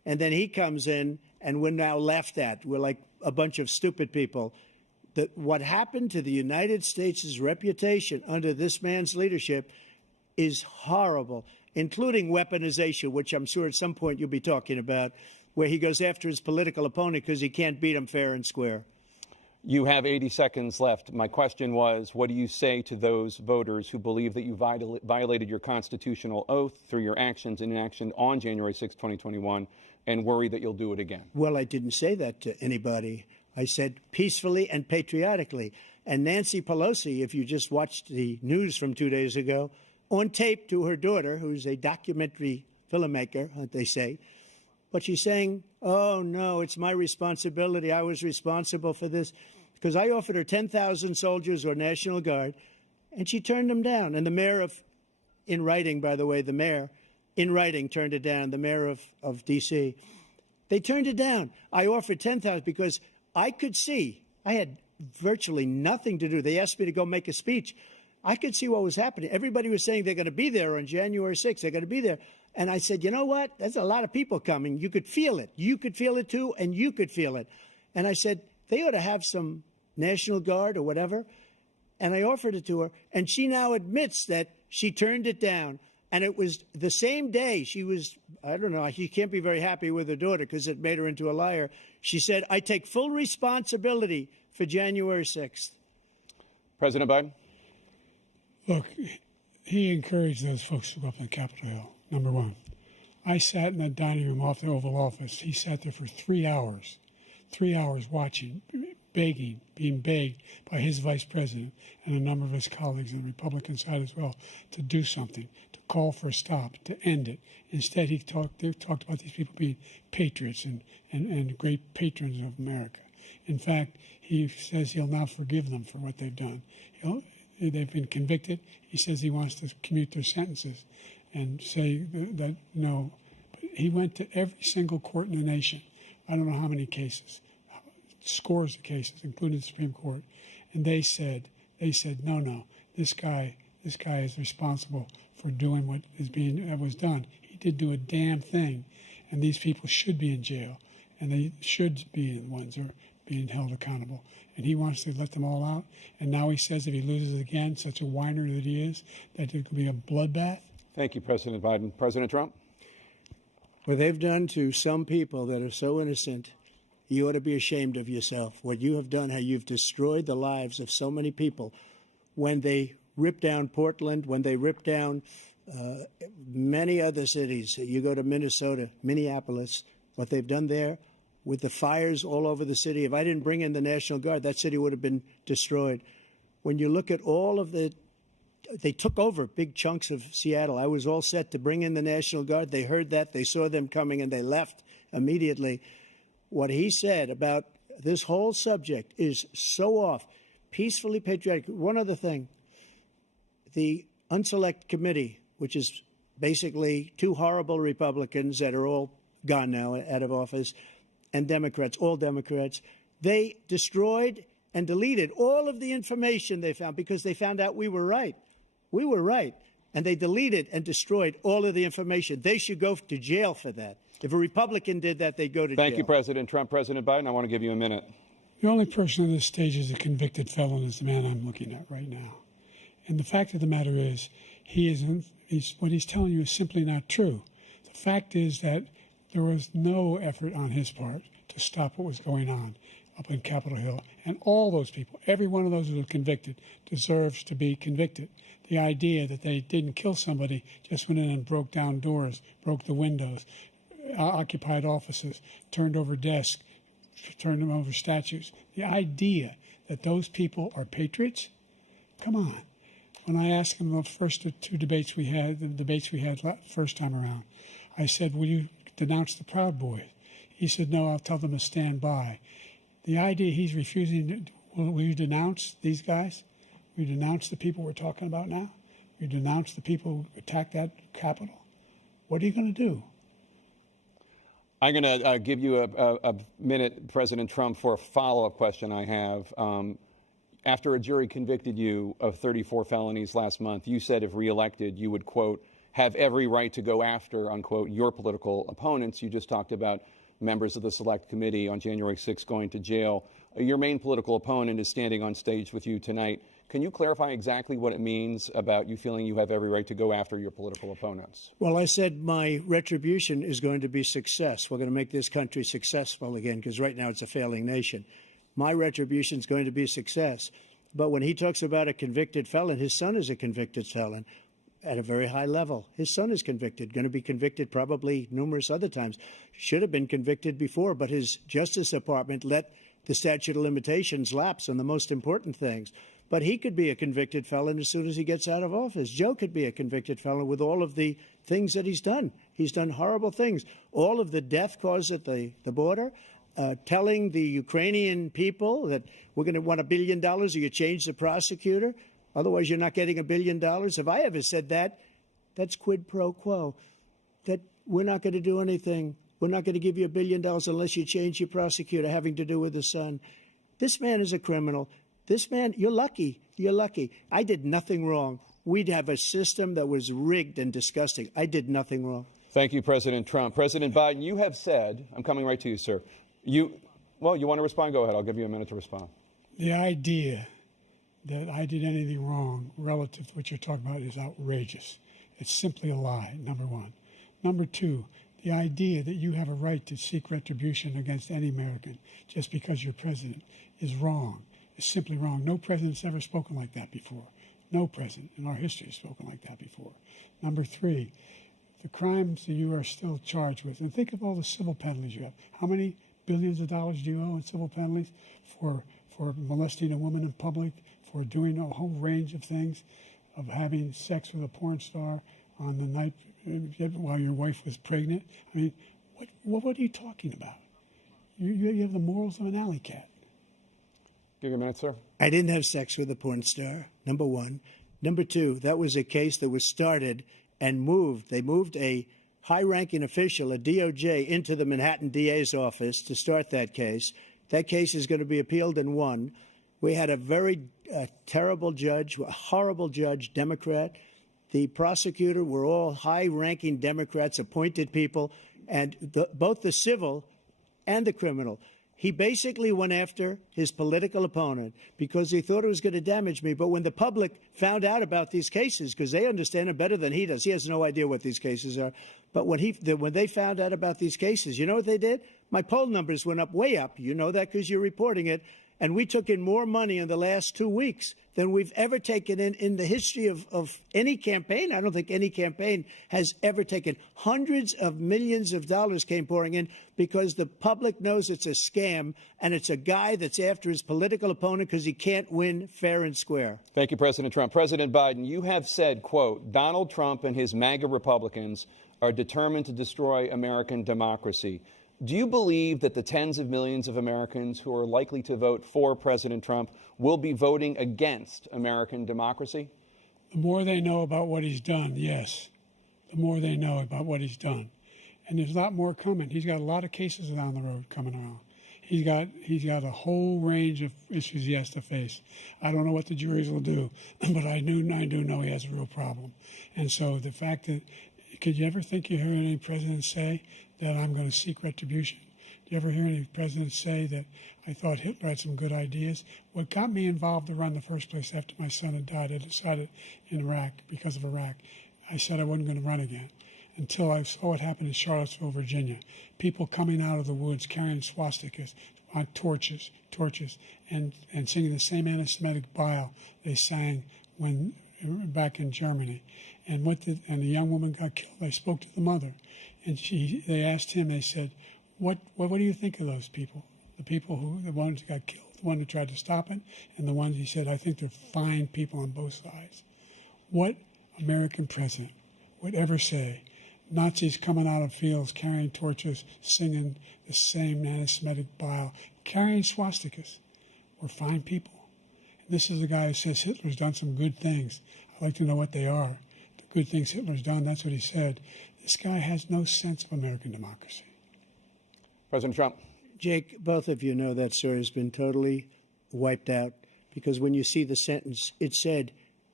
And then he comes in, and we're now laughed at. We're like a bunch of stupid people. That what happened to the United States' reputation under this man's leadership is horrible, including weaponization, which I'm sure at some point you'll be talking about, where he goes after his political opponent because he can't beat him fair and square. You have 80 seconds left. My question was, what do you say to those voters who believe that you violated your constitutional oath through your actions and inaction on January 6, 2021, and worry that you'll do it again? Well, I didn't say that to anybody. I said peacefully and patriotically. And Nancy Pelosi, if you just watched the news from 2 days ago, on tape to her daughter, who's a documentary filmmaker, they say, but she's saying, oh, no, it's my responsibility. I was responsible for this. Because I offered her 10,000 soldiers or National Guard, and she turned them down. And the mayor in writing, by the way, the mayor, in writing, turned it down, the mayor of D.C. They turned it down. I offered 10,000 because I could see, I had virtually nothing to do. They asked me to go make a speech. I could see what was happening. Everybody was saying they're going to be there on January 6th. They're going to be there. And I said, you know what? There's a lot of people coming. You could feel it. You could feel it, too, and you could feel it. And I said, they ought to have some National Guard or whatever. And I offered it to her. And she now admits that she turned it down. And it was the same day she was, I don't know, she can't be very happy with her daughter because it made her into a liar. She said, I take full responsibility for January 6th. President Biden? Look, he encouraged those folks to go up on Capitol Hill, number one. I sat in that dining room off the Oval Office. He sat there for 3 hours watching, begging, being begged by his vice president and a number of his colleagues on the Republican side as well to do something, to call for a stop, to end it. Instead, they talked about these people being patriots and great patrons of America. In fact, he says he'll now forgive them for what they've done. They've been convicted. He says he wants to commute their sentences and say that no. But he went to every single court in the nation. I don't know how many cases, scores of cases, including the Supreme Court, and they said, no, this guy is responsible for doing what was done. He didn't do a damn thing, and these people should be in jail, and they should be the ones who are being held accountable. And he wants to let them all out. And now he says if he loses again, such a whiner that he is, that it could be a bloodbath. Thank you, President Biden. President Trump? What they've done to some people that are so innocent, you ought to be ashamed of yourself. What you have done, how you've destroyed the lives of so many people. When they ripped down Portland, when they ripped down many other cities, you go to Minnesota, Minneapolis, what they've done there, with the fires all over the city. If I didn't bring in the National Guard, that city would have been destroyed. When you look at all of they took over big chunks of Seattle. I was all set to bring in the National Guard. They heard that. They saw them coming, and they left immediately. What he said about this whole subject is so off. Peacefully patriotic. One other thing. The Unselect Committee, which is basically two horrible Republicans that are all gone now, out of office, and Democrats, all Democrats, they destroyed and deleted all of the information they found because they found out we were right. We were right. And they deleted and destroyed all of the information. They should go to jail for that. If a Republican did that, they'd go to jail. Thank you, President Trump. President Biden, I want to give you a minute. The only person on this stage is a convicted felon is the man I'm looking at right now. And the fact of the matter is, what he's telling you is simply not true. The fact is that there was no effort on his part to stop what was going on up in Capitol Hill. And all those people, every one of those who were convicted, deserves to be convicted. The idea that they didn't kill somebody, just went in and broke down doors, broke the windows, occupied offices, turned over desks, turned them over statues. The idea that those people are patriots? Come on. When I asked him the first two debates we had, first time around, I said, will you denounce the Proud Boys? He said, no, I'll tell them to stand by. The idea he's refusing, will you denounce these guys? Will you denounce the people we're talking about now? Will you denounce the people who attacked that Capitol? What are you going to do? I'm going to give you a minute, President Trump, for a follow-up question I have. After a jury convicted you of 34 felonies last month, you said if reelected, you would, quote, have every right to go after, unquote, your political opponents. You just talked about members of the Select Committee on January 6th going to jail. Your main political opponent is standing on stage with you tonight. Can you clarify exactly what it means about you feeling you have every right to go after your political opponents? Well, I said my retribution is going to be success. We're going to make this country successful again, because right now it's a failing nation. My retribution is going to be success. But when he talks about a convicted felon, his son is a convicted felon at a very high level. His son is convicted, going to be convicted probably numerous other times. Should have been convicted before, but his Justice Department let the statute of limitations lapse on the most important things. But he could be a convicted felon as soon as he gets out of office. Joe could be a convicted felon with all of the things that he's done. He's done horrible things. All of the death caused at the border, telling the Ukrainian people that we're going to want $1 billion or you change the prosecutor. Otherwise, you're not getting $1 billion. If I ever said that, that's quid pro quo. That we're not going to do anything. We're not going to give you $1 billion unless you change your prosecutor having to do with the son. This man is a criminal. This man, you're lucky. You're lucky. I did nothing wrong. We'd have a system that was rigged and disgusting. I did nothing wrong. Thank you, President Trump. President Biden, you have said, I'm coming right to you, sir. You want to respond? Go ahead. I'll give you a minute to respond. The idea that I did anything wrong relative to what you're talking about is outrageous. It's simply a lie, number one. Number two, the idea that you have a right to seek retribution against any American just because you're president is wrong. It's simply wrong. No president's ever spoken like that before. No president in our history has spoken like that before. Number three, the crimes that you are still charged with, and think of all the civil penalties you have. How many billions of dollars do you owe in civil penalties for molesting a woman in public, for doing a whole range of things, of having sex with a porn star on the night while your wife was pregnant? I mean, what are you talking about? You have the morals of an alley cat. Give you a minute, sir. I didn't have sex with a porn star, number one. Number two, that was a case that was started and moved. They moved a high-ranking official, a DOJ, into the Manhattan DA's office to start that case. That case is going to be appealed and won. We had a very terrible judge, a horrible judge, Democrat. The prosecutor were all high-ranking Democrats, appointed people, and both the civil and the criminal. He basically went after his political opponent because he thought it was going to damage me. But when the public found out about these cases, because they understand it better than he does, he has no idea what these cases are. But when they found out about these cases, you know what they did? My poll numbers went up, way up. You know that because you're reporting it. And we took in more money in the last 2 weeks than we've ever taken in the history of any campaign. I don't think any campaign has ever taken. Hundreds of millions of dollars came pouring in because the public knows it's a scam and it's a guy that's after his political opponent because he can't win fair and square. Thank you, President Trump. President Biden, you have said, quote, Donald Trump and his MAGA Republicans are determined to destroy American democracy. Do you believe that the tens of millions of Americans who are likely to vote for President Trump will be voting against American democracy? The more they know about what he's done, yes. The more they know about what he's done. And there's a lot more coming. He's got a lot of cases down the road coming around. He's got a whole range of issues he has to face. I don't know what the juries will do, but I do know he has a real problem. And so the fact that, could you ever think you hear any president say that I'm going to seek retribution? Do you ever hear any president say that I thought Hitler had some good ideas? What got me involved to run in the first place after my son had died, I decided in Iraq, because of Iraq, I said I wasn't going to run again until I saw what happened in Charlottesville, Virginia. People coming out of the woods carrying swastikas on torches, and singing the same anti-Semitic bile they sang when back in Germany. And the young woman got killed. I spoke to the mother, and they asked him. They said, "What do you think of those people? The ones who got killed, the one who tried to stop it, and the ones," he said, "I think they're fine people on both sides." What American president would ever say Nazis coming out of fields carrying torches, singing the same anti-Semitic bile, carrying swastikas were fine people? And this is the guy who says Hitler's done some good things. I'd like to know what they are. The good things Hitler's done, that's what he said. This guy has no sense of American democracy. President Trump. Jake, both of you know that story has been totally wiped out because when you see the sentence, it said,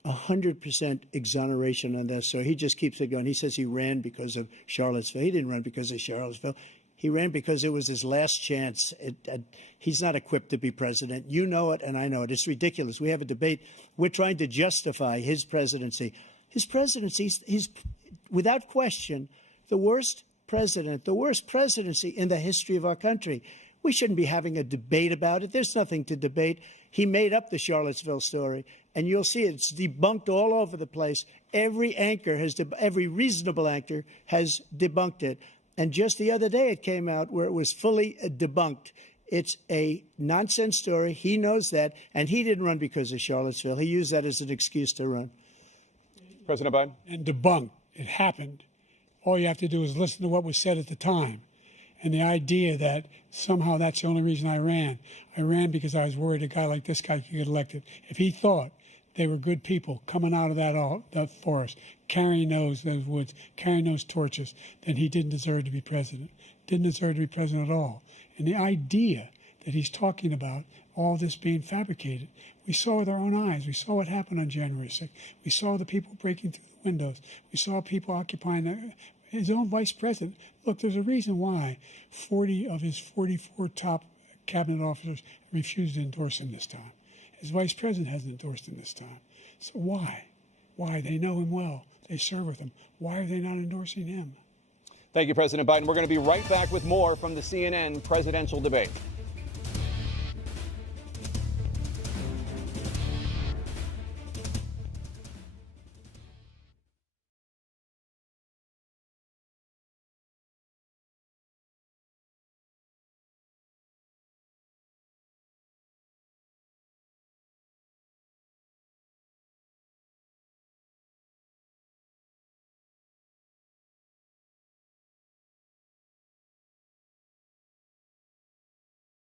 100% exoneration on this. So he just keeps it going. He says he ran because of Charlottesville. He didn't run because of Charlottesville. He ran because it was his last chance. He's not equipped to be president. You know it, and I know it. It's ridiculous. We have a debate. We're trying to justify his presidency. His presidency, he's without question the worst president, the worst presidency in the history of our country. We shouldn't be having a debate about it. There's nothing to debate. He made up the Charlottesville story, and you'll see it's debunked all over the place. Every reasonable anchor has debunked it. And just the other day it came out where it was fully debunked. It's a nonsense story. He knows that, and he didn't run because of Charlottesville. He used that as an excuse to run. President Biden? And debunked. It happened. All you have to do is listen to what was said at the time. And the idea that somehow that's the only reason I ran because I was worried a guy like this guy could get elected. If he thought they were good people coming out of that forest, carrying those woods, carrying those torches, then he didn't deserve to be president. Didn't deserve to be president at all. And the idea that he's talking about all this being fabricated, we saw with our own eyes. We saw what happened on January 6th. We saw the people breaking through the windows. We saw people occupying his own vice president. Look, there's a reason why 40 of his 44 top cabinet officers refused to endorse him this time. His vice president hasn't endorsed him this time. So why? Why? They know him well. They serve with him. Why are they not endorsing him? Thank you, President Biden. We're going to be right back with more from the CNN presidential debate.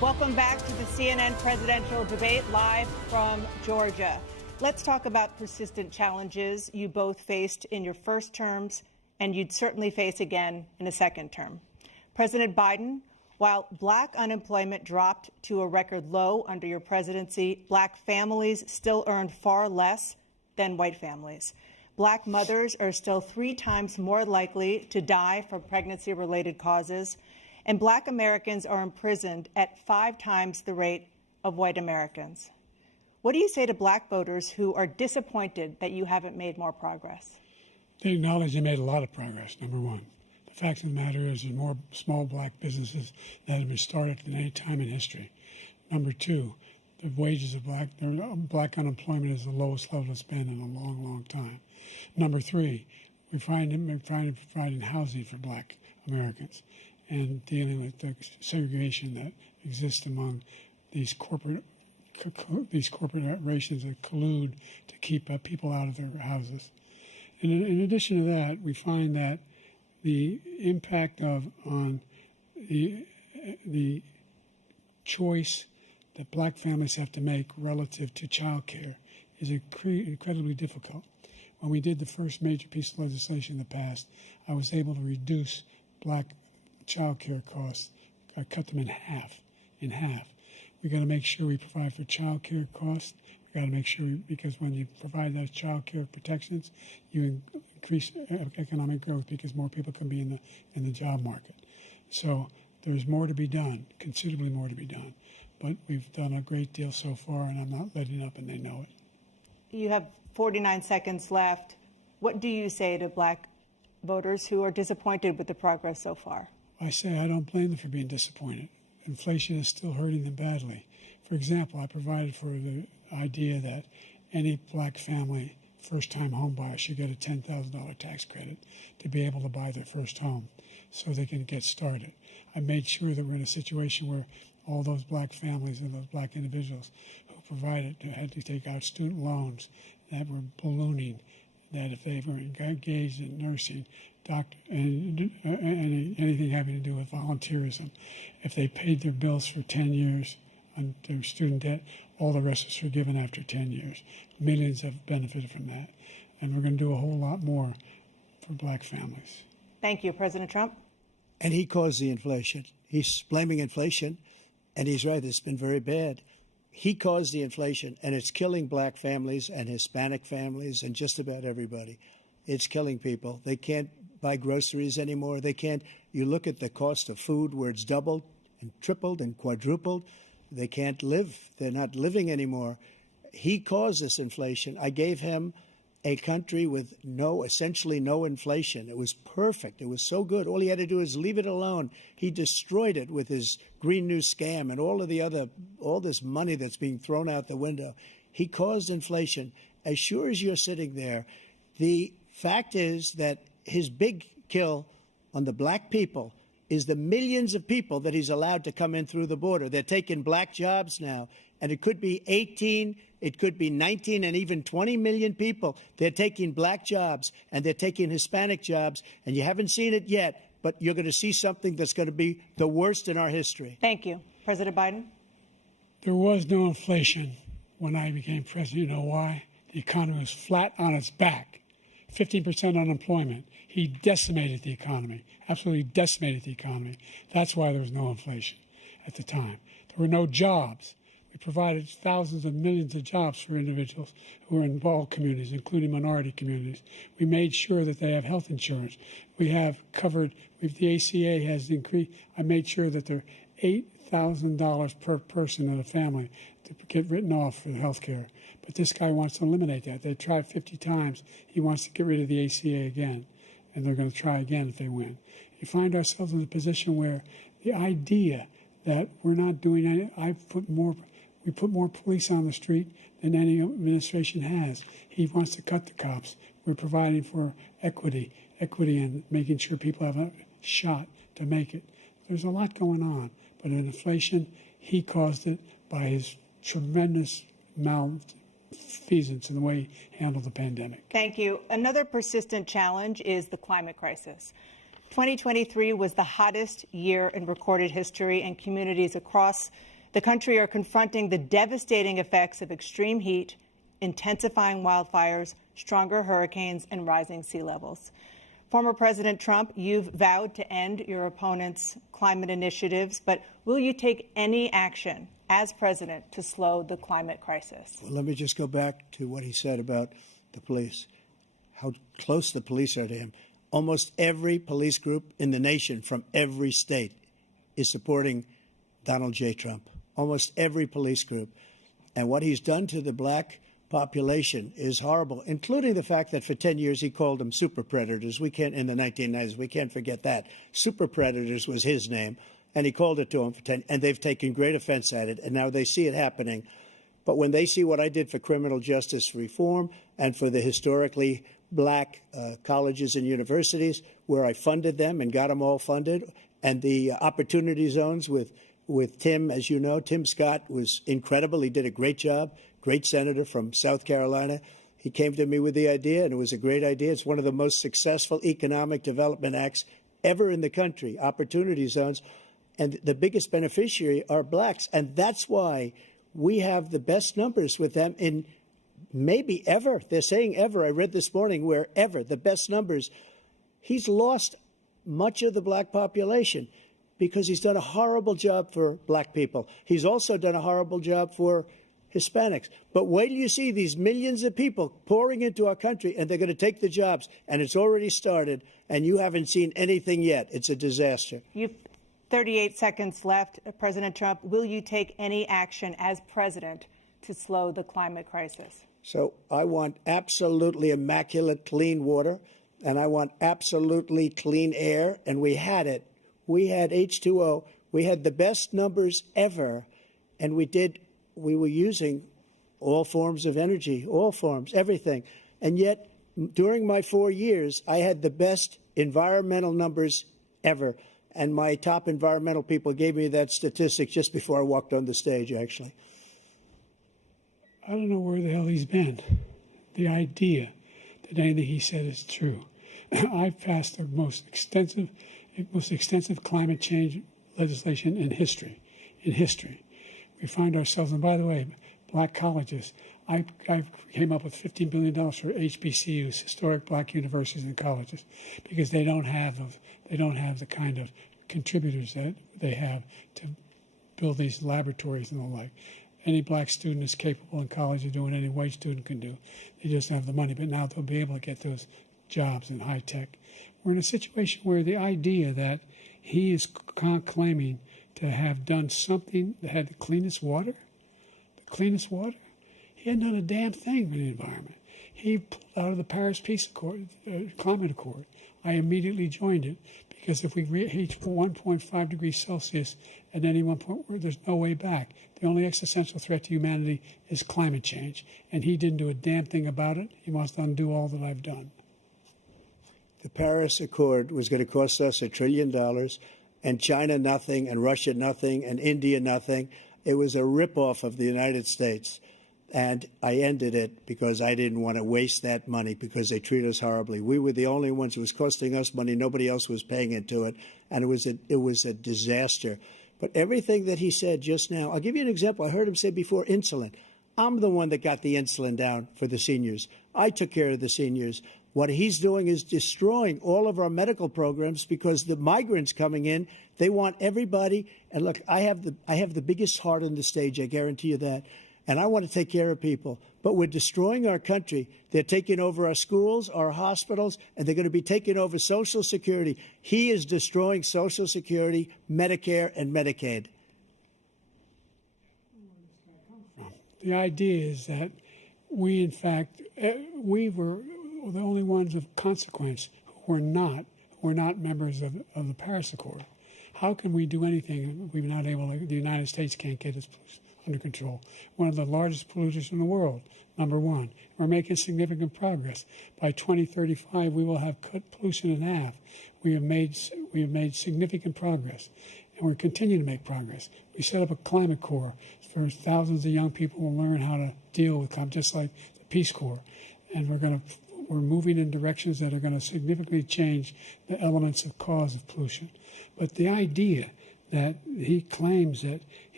Welcome back to the CNN presidential debate live from Georgia. Let's talk about persistent challenges you both faced in your first terms and you'd certainly face again in a second term. President Biden, while black unemployment dropped to a record low under your presidency, black families still earned far less than white families. Black mothers are still 3 times more likely to die from pregnancy-related causes, and black Americans are imprisoned at 5 times the rate of white Americans. What do you say to black voters who are disappointed that you haven't made more progress? They acknowledge they made a lot of progress, number one. The fact of the matter is there's more small black businesses that have been started than any time in history. Number two, the wages of black unemployment is the lowest level it's been in a long, long time. Number three, we're trying to provide housing for black Americans and dealing with the segregation that exists among these corporations that collude to keep people out of their houses. And in addition to that, we find that the impact on the choice that black families have to make relative to child care is incredibly difficult. When we did the first major piece of legislation in the past, I was able to reduce black child care costs, cut them in half. We got to make sure we provide for child care costs. We got to make sure, because when you provide those child care protections, you increase economic growth because more people can be in the job market. So there's more to be done, considerably more to be done. But we've done a great deal so far, and I'm not letting up, and they know it. You have 49 seconds left. What do you say to black voters who are disappointed with the progress so far? I say I don't blame them for being disappointed. Inflation is still hurting them badly. For example, I provided for the idea that any black family, first-time home buyer, should get a $10,000 tax credit to be able to buy their first home so they can get started. I made sure that we're in a situation where all those black families and those black individuals who had to take out student loans that were ballooning, that if they were engaged in nursing, doctor, and anything having to do with volunteerism, if they paid their bills for 10 years on their student debt, all the rest is forgiven after 10 years. Millions have benefited from that. And we're going to do a whole lot more for black families. Thank you. President Trump? And he caused the inflation. He's blaming inflation, and he's right. It's been very bad. He caused the inflation, and it's killing black families and Hispanic families and just about everybody. It's killing people. They can't buy groceries anymore. They can't. You look at the cost of food where it's doubled and tripled and quadrupled. They can't live. They're not living anymore. He caused this inflation. I gave him a country with essentially no inflation. It was perfect. It was so good. All he had to do is leave it alone. He destroyed it with his Green New scam and all this money that's being thrown out the window. He caused inflation. As sure as you're sitting there, the fact is that his big kill on the black people is the millions of people that he's allowed to come in through the border. They're taking black jobs now, and it could be 18, it could be 19, and even 20 million people. They're taking black jobs, and they're taking Hispanic jobs, and you haven't seen it yet, but you're going to see something that's going to be the worst in our history. Thank you. President Biden? There was no inflation when I became president. You know why? The economy was flat on its back. 15% unemployment. He decimated the economy, absolutely decimated the economy. That's why there was no inflation at the time. There were no jobs. We provided thousands of millions of jobs for individuals who are in all communities, including minority communities. We made sure that they have health insurance. We have covered, the ACA has increased. I made sure that there are $8,000 per person in a family to get written off for health care. But this guy wants to eliminate that. They tried 50 times. He wants to get rid of the ACA again, and they're going to try again if they win. You find ourselves in a position where the idea that we're not doing anything, we put more police on the street than any administration has. He wants to cut the cops. We're providing for equity and making sure people have a shot to make it. There's a lot going on, but in inflation, he caused it by his tremendous malfeasance in the way he handled the pandemic. Thank you. Another persistent challenge is the climate crisis. 2023 was the hottest year in recorded history, and communities across The country are confronting the devastating effects of extreme heat, intensifying wildfires, stronger hurricanes, and rising sea levels. Former President Trump, you've vowed to end your opponent's climate initiatives, but will you take any action as president to slow the climate crisis? Well, let me just go back to what he said about the police, how close the police are to him. Almost every police group in the nation from every state is supporting Donald J. Trump. Almost every police group. And what he's done to the black population is horrible, including the fact that for 10 years he called them super predators. We can't, in the 1990s, we can't forget that. Super predators was his name, and he called it to them for 10, and they've taken great offense at it, and now they see it happening. But when they see what I did for criminal justice reform and for the historically black colleges and universities, where I funded them and got them all funded, and the opportunity zones with Tim, as you know, Tim Scott was incredible. He did a great job. Great senator from South Carolina. He came to me with the idea, and it was a great idea. It's one of the most successful economic development acts ever in the country, opportunity zones. And the biggest beneficiary are blacks. And that's why we have the best numbers with them in maybe ever. They're saying ever. I read this morning where ever, the best numbers. He's lost much of the black population because he's done a horrible job for black people. He's also done a horrible job for Hispanics. But wait till you see these millions of people pouring into our country, and they're going to take the jobs, and it's already started, and you haven't seen anything yet. It's a disaster. You've 38 seconds left. President Trump, will you take any action as president to slow the climate crisis? So I want absolutely immaculate clean water, and I want absolutely clean air, and we had it. We had H2O. We had the best numbers ever, and we were using all forms of energy, all forms, everything. And yet, during my 4 years, I had the best environmental numbers ever. And my top environmental people gave me that statistic just before I walked on the stage, actually. I don't know where the hell he's been. The idea that anything he said is true. I've passed the most extensive climate change legislation in history. We find ourselves, and by the way, black colleges. I came up with $15 billion for HBCUs, historic black universities and colleges, because they don't have the kind of contributors that they have to build these laboratories and the like. Any black student is capable in college of doing any white student can do. They just don't have the money, but now they'll be able to get those jobs in high tech. We're in a situation where the idea that he is claiming to have done something that had the cleanest water. He hadn't done a damn thing for the environment. He pulled out of the Paris Peace Accord, Climate Accord. I immediately joined it because if we reach 1.5 degrees Celsius at any one point, there's no way back. The only existential threat to humanity is climate change, and he didn't do a damn thing about it. He wants to undo all that I've done. The Paris Accord was going to cost us $1 trillion. And China nothing, and Russia nothing, and India nothing. It was a ripoff of the United States. And I ended it because I didn't want to waste that money because they treat us horribly. We were the only ones who was costing us money. Nobody else was paying into it. And it was a disaster. But everything that he said just now, I'll give you an example. I heard him say before insulin. I'm the one that got the insulin down for the seniors. I took care of the seniors. What he's doing is destroying all of our medical programs because the migrants coming in, they want everybody. And look, I have the biggest heart on the stage, I guarantee you that. And I want to take care of people. But we're destroying our country. They're taking over our schools, our hospitals, and they're going to be taking over Social Security. He is destroying Social Security, Medicare, and Medicaid. The idea is that we, in fact, we were the only ones of consequence who were not members of the Paris Accord. How can we do anything if we're not able to, the United States can't get its under control? One of the largest polluters in the world, number one. We're making significant progress. By 2035, we will have cut pollution in half. We have made significant progress, and we're continuing to make progress. We set up a climate corps for thousands of young people to learn how to deal with climate, just like the Peace Corps. And we're moving in directions that are going to significantly change the elements of cause of pollution. But the idea that he claims that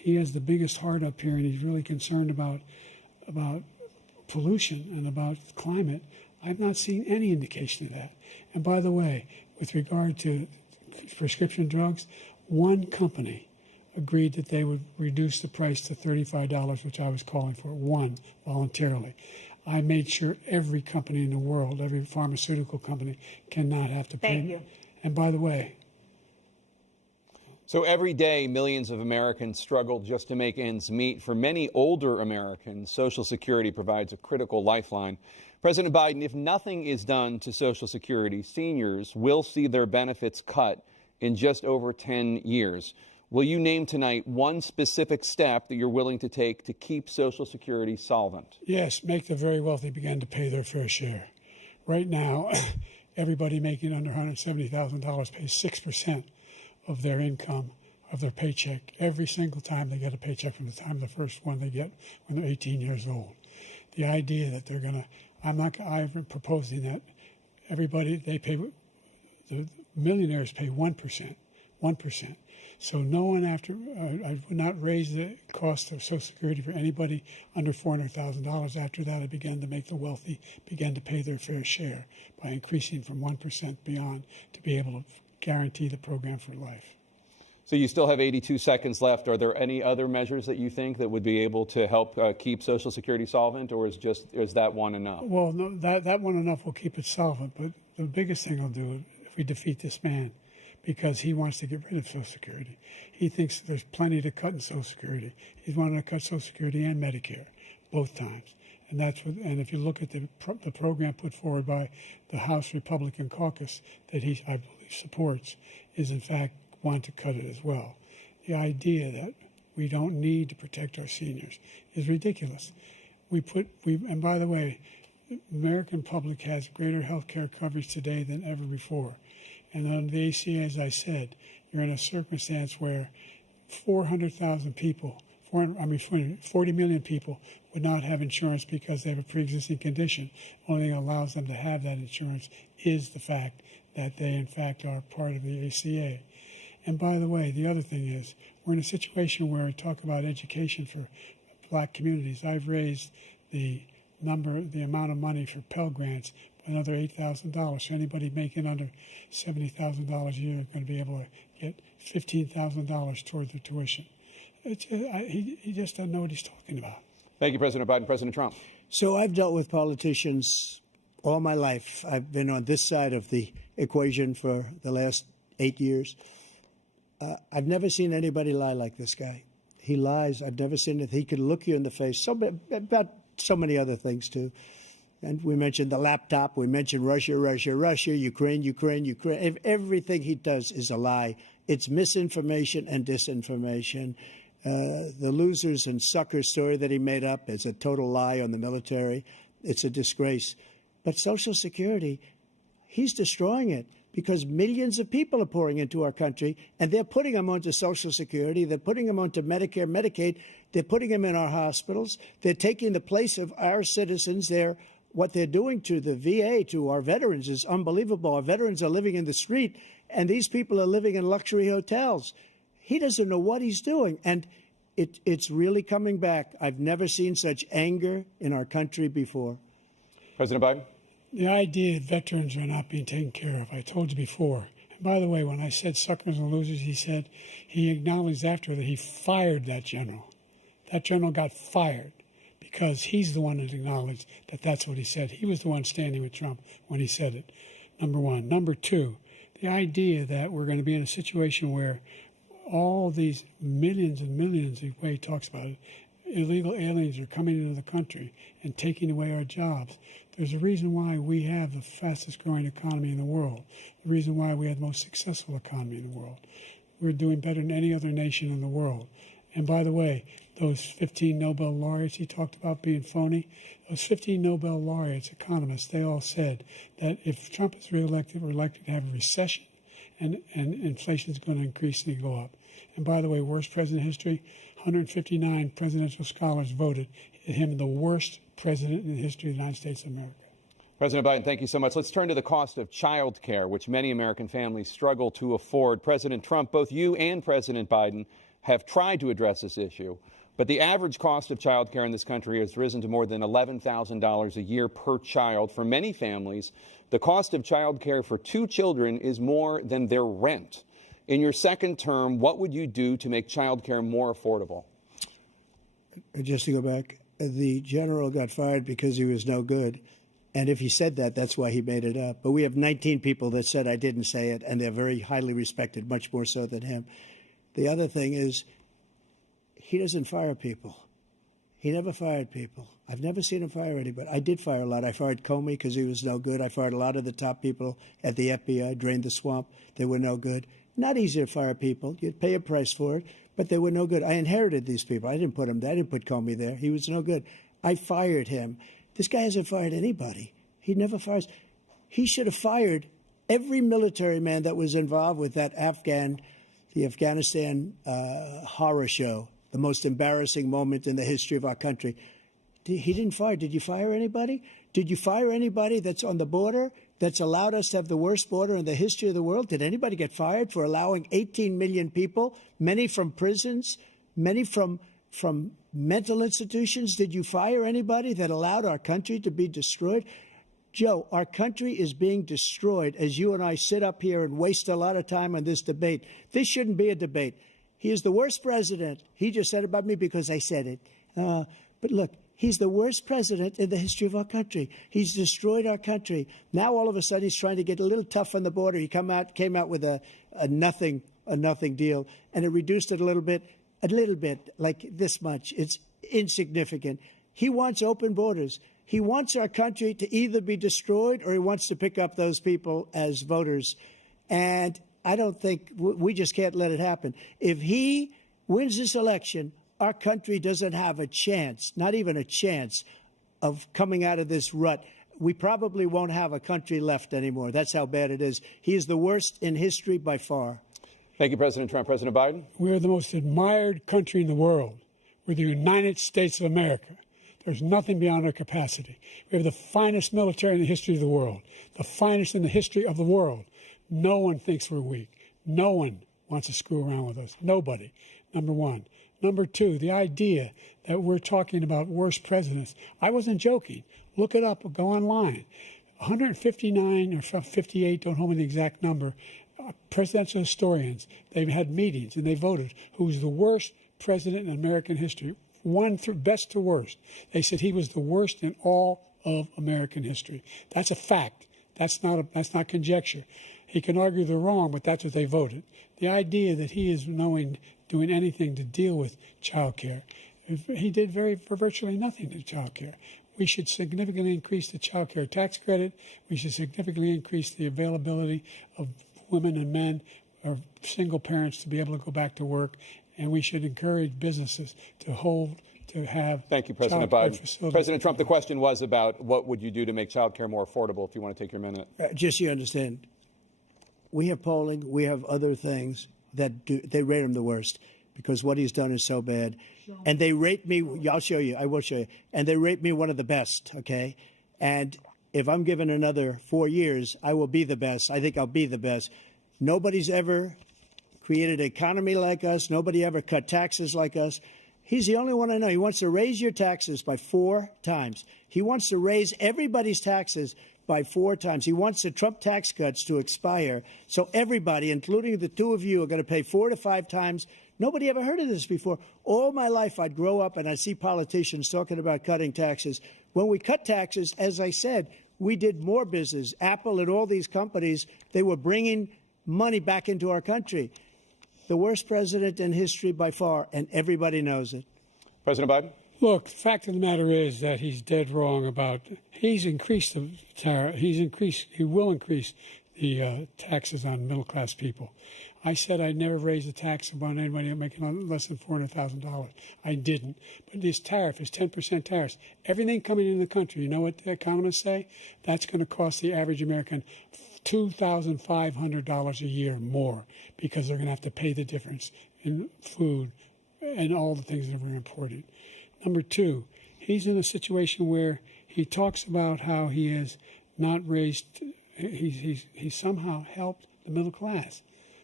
he has the biggest heart up here, and he's really concerned about pollution and about climate. I've not seen any indication of that. And by the way, with regard to prescription drugs, one company agreed that they would reduce the price to $35, which I was calling for, one, voluntarily. I made sure every company in the world, every pharmaceutical company, cannot have to pay. Thank you. And by the way, so every day, millions of Americans struggle just to make ends meet. For many older Americans, Social Security provides a critical lifeline. President Biden, if nothing is done to Social Security, seniors will see their benefits cut in just over 10 years. Will you name tonight one specific step that you're willing to take to keep Social Security solvent? yes, make the very wealthy begin to pay their fair share. Right now, everybody making under $170,000 pays 6% of their income, of their paycheck, every single time they get a paycheck from the time the first one they get when they're 18 years old. The idea that they're going to, I've been proposing that everybody, the millionaires pay 1%. So no one I would not raise the cost of Social Security for anybody under $400,000. After that, I began to make the wealthy begin to pay their fair share by increasing from 1% beyond to be able to guarantee the program for life. So you still have 82 seconds left. Are there any other measures that you think that would be able to help keep Social Security solvent, or is that one enough? Well, no, that one enough will keep it solvent, but the biggest thing I'll do if we defeat this man, because he wants to get rid of Social Security. He thinks there's plenty to cut in Social Security. He's wanting to cut Social Security and Medicare, both times. And and if you look at the program put forward by the House Republican caucus that I believe supports, is in fact want to cut it as well. The idea that we don't need to protect our seniors is ridiculous. And by the way, the American public has greater health care coverage today than ever before. And on the ACA, as I said, you're in a circumstance where 400,000 people, 40 million people would not have insurance because they have a pre-existing condition. Only thing that allows them to have that insurance is the fact that they, in fact, are part of the ACA. And by the way, the other thing is, we're in a situation where we talk about education for black communities. I've raised the amount of money for Pell Grants by another $8,000. So anybody making under $70,000 a year is going to be able to get $15,000 toward their tuition. He just doesn't know what he's talking about. Thank you, President Biden. President Trump. So I've dealt with politicians all my life. I've been on this side of the equation for the last 8 years. I've never seen anybody lie like this guy. He lies. I've never seen it. He can look you in the face. About so many other things, too. And we mentioned the laptop. We mentioned Russia, Ukraine. Everything he does is a lie. It's misinformation and disinformation. The losers and suckers story that he made up is a total lie on the military. It's a disgrace. But Social Security, he's destroying it because millions of people are pouring into our country, and they're putting them onto Social Security. They're putting them onto Medicare, Medicaid. They're putting them in our hospitals. They're taking the place of our citizens. What they're doing to the VA, to our veterans, is unbelievable. Our veterans are living in the street, and these people are living in luxury hotels. He doesn't know what he's doing, and it's really coming back. I've never seen such anger in our country before. President Biden? The idea that veterans are not being taken care of, I told you before. And by the way, when I said suckers and losers, he acknowledged after that he fired that general. That general got fired because he's the one that acknowledged that that's what he said. He was the one standing with Trump when he said it, number one. Number two, the idea that we're going to be in a situation where all these millions and millions, the way he talks about it, illegal aliens are coming into the country and taking away our jobs. There's a reason why we have the fastest growing economy in the world, the reason why we have the most successful economy in the world. We're doing better than any other nation in the world. And by the way, those 15 Nobel laureates he talked about being phony, those 15 Nobel laureates, economists, they all said that if Trump is reelected, we're likely to have a recession and inflation is going to increasingly go up. And by the way, worst president in history, 159 presidential scholars voted him the worst president in the history of the United States of America. President Biden, thank you so much. Let's turn to the cost of child care, which many American families struggle to afford. President Trump, both you and President Biden have tried to address this issue. But the average cost of child care in this country has risen to more than $11,000 a year per child. For many families, the cost of child care for 2 children is more than their rent. In your second term, what would you do to make child care more affordable? Just to go back, the general got fired because he was no good. And if he said that, that's why he made it up. But we have 19 people that said I didn't say it, and they're very highly respected, much more so than him. The other thing is, he doesn't fire people. He never fired people. I've never seen him fire anybody. I did fire a lot. I fired Comey because he was no good. I fired a lot of the top people at the FBI, drained the swamp. They were no good. Not easy to fire people. You'd pay a price for it, but they were no good. I inherited these people. I didn't put them there. I didn't put Comey there. He was no good. I fired him. This guy hasn't fired anybody. He never fires. He should have fired every military man that was involved with that the Afghanistan horror show, the most embarrassing moment in the history of our country. He didn't fire. Did you fire anybody? Did you fire anybody that's on the border that's allowed us to have the worst border in the history of the world? Did anybody get fired for allowing 18 million people, many from prisons, many from mental institutions? Did you fire anybody that allowed our country to be destroyed? Joe, our country is being destroyed as you and I sit up here and waste a lot of time on this debate. This shouldn't be a debate. He is the worst president. He just said about me because I said it. But look, he's the worst president in the history of our country. He's destroyed our country. Now all of a sudden he's trying to get a little tough on the border. He came out with a nothing deal, and it reduced it a little bit, like this much. It's insignificant. He wants open borders. He wants our country to either be destroyed or he wants to pick up those people as voters. And I don't think we just can't let it happen. If he wins this election, our country doesn't have a chance, not even a chance, of coming out of this rut. We probably won't have a country left anymore. That's how bad it is. He is the worst in history by far. Thank you, President Trump. President Biden? We are the most admired country in the world. We're the United States of America. There's nothing beyond our capacity. We have the finest military in the history of the world, the finest in the history of the world. No one thinks we're weak. No one wants to screw around with us. Nobody, number one. Number two, the idea that we're talking about worst presidents. I wasn't joking. Look it up or go online. 159 or 58, don't hold me the exact number, presidential historians, they've had meetings and they voted who's the worst president in American history. One through best to worst. They said he was the worst in all of American history. That's a fact. That's not conjecture. He can argue they're wrong, but that's what they voted. The idea that he is doing anything to deal with child care, he did virtually nothing to child care. We should significantly increase the child care tax credit. We should significantly increase the availability of women and men or single parents to be able to go back to work. And we should encourage businesses to have. Thank you, President Biden. President Trump, the question was about what would you do to make child care more affordable, if you want to take your minute. Just so you understand, we have polling, we have other things that they rate him the worst because what he's done is so bad. And they rate me, I'll show you, I will show you, and they rate me one of the best, okay? And if I'm given another 4 years, I will be the best. I think I'll be the best. Nobody's ever created an economy like us. Nobody ever cut taxes like us. He's the only one I know. He wants to raise your taxes by 4 times. He wants to raise everybody's taxes by 4 times. He wants the Trump tax cuts to expire. So everybody, including the two of you, are going to pay 4 to 5 times. Nobody ever heard of this before. All my life, I'd grow up and I'd see politicians talking about cutting taxes. When we cut taxes, as I said, we did more business. Apple and all these companies, they were bringing money back into our country. The worst president in history by far, and everybody knows it. President Biden? Look, the fact of the matter is that he's dead wrong about, he's increased the tariff, he will increase the taxes on middle-class people. I said I'd never raise the tax on anybody making less than $400,000. I didn't. But this tariff is 10% tariffs. Everything coming in the country, you know what the economists say? That's going to cost the average American $2,500 a year more because they're going to have to pay the difference in food and all the things that we're importing. Number two, he's in a situation where he talks about how he has not raised, he's somehow helped the middle class.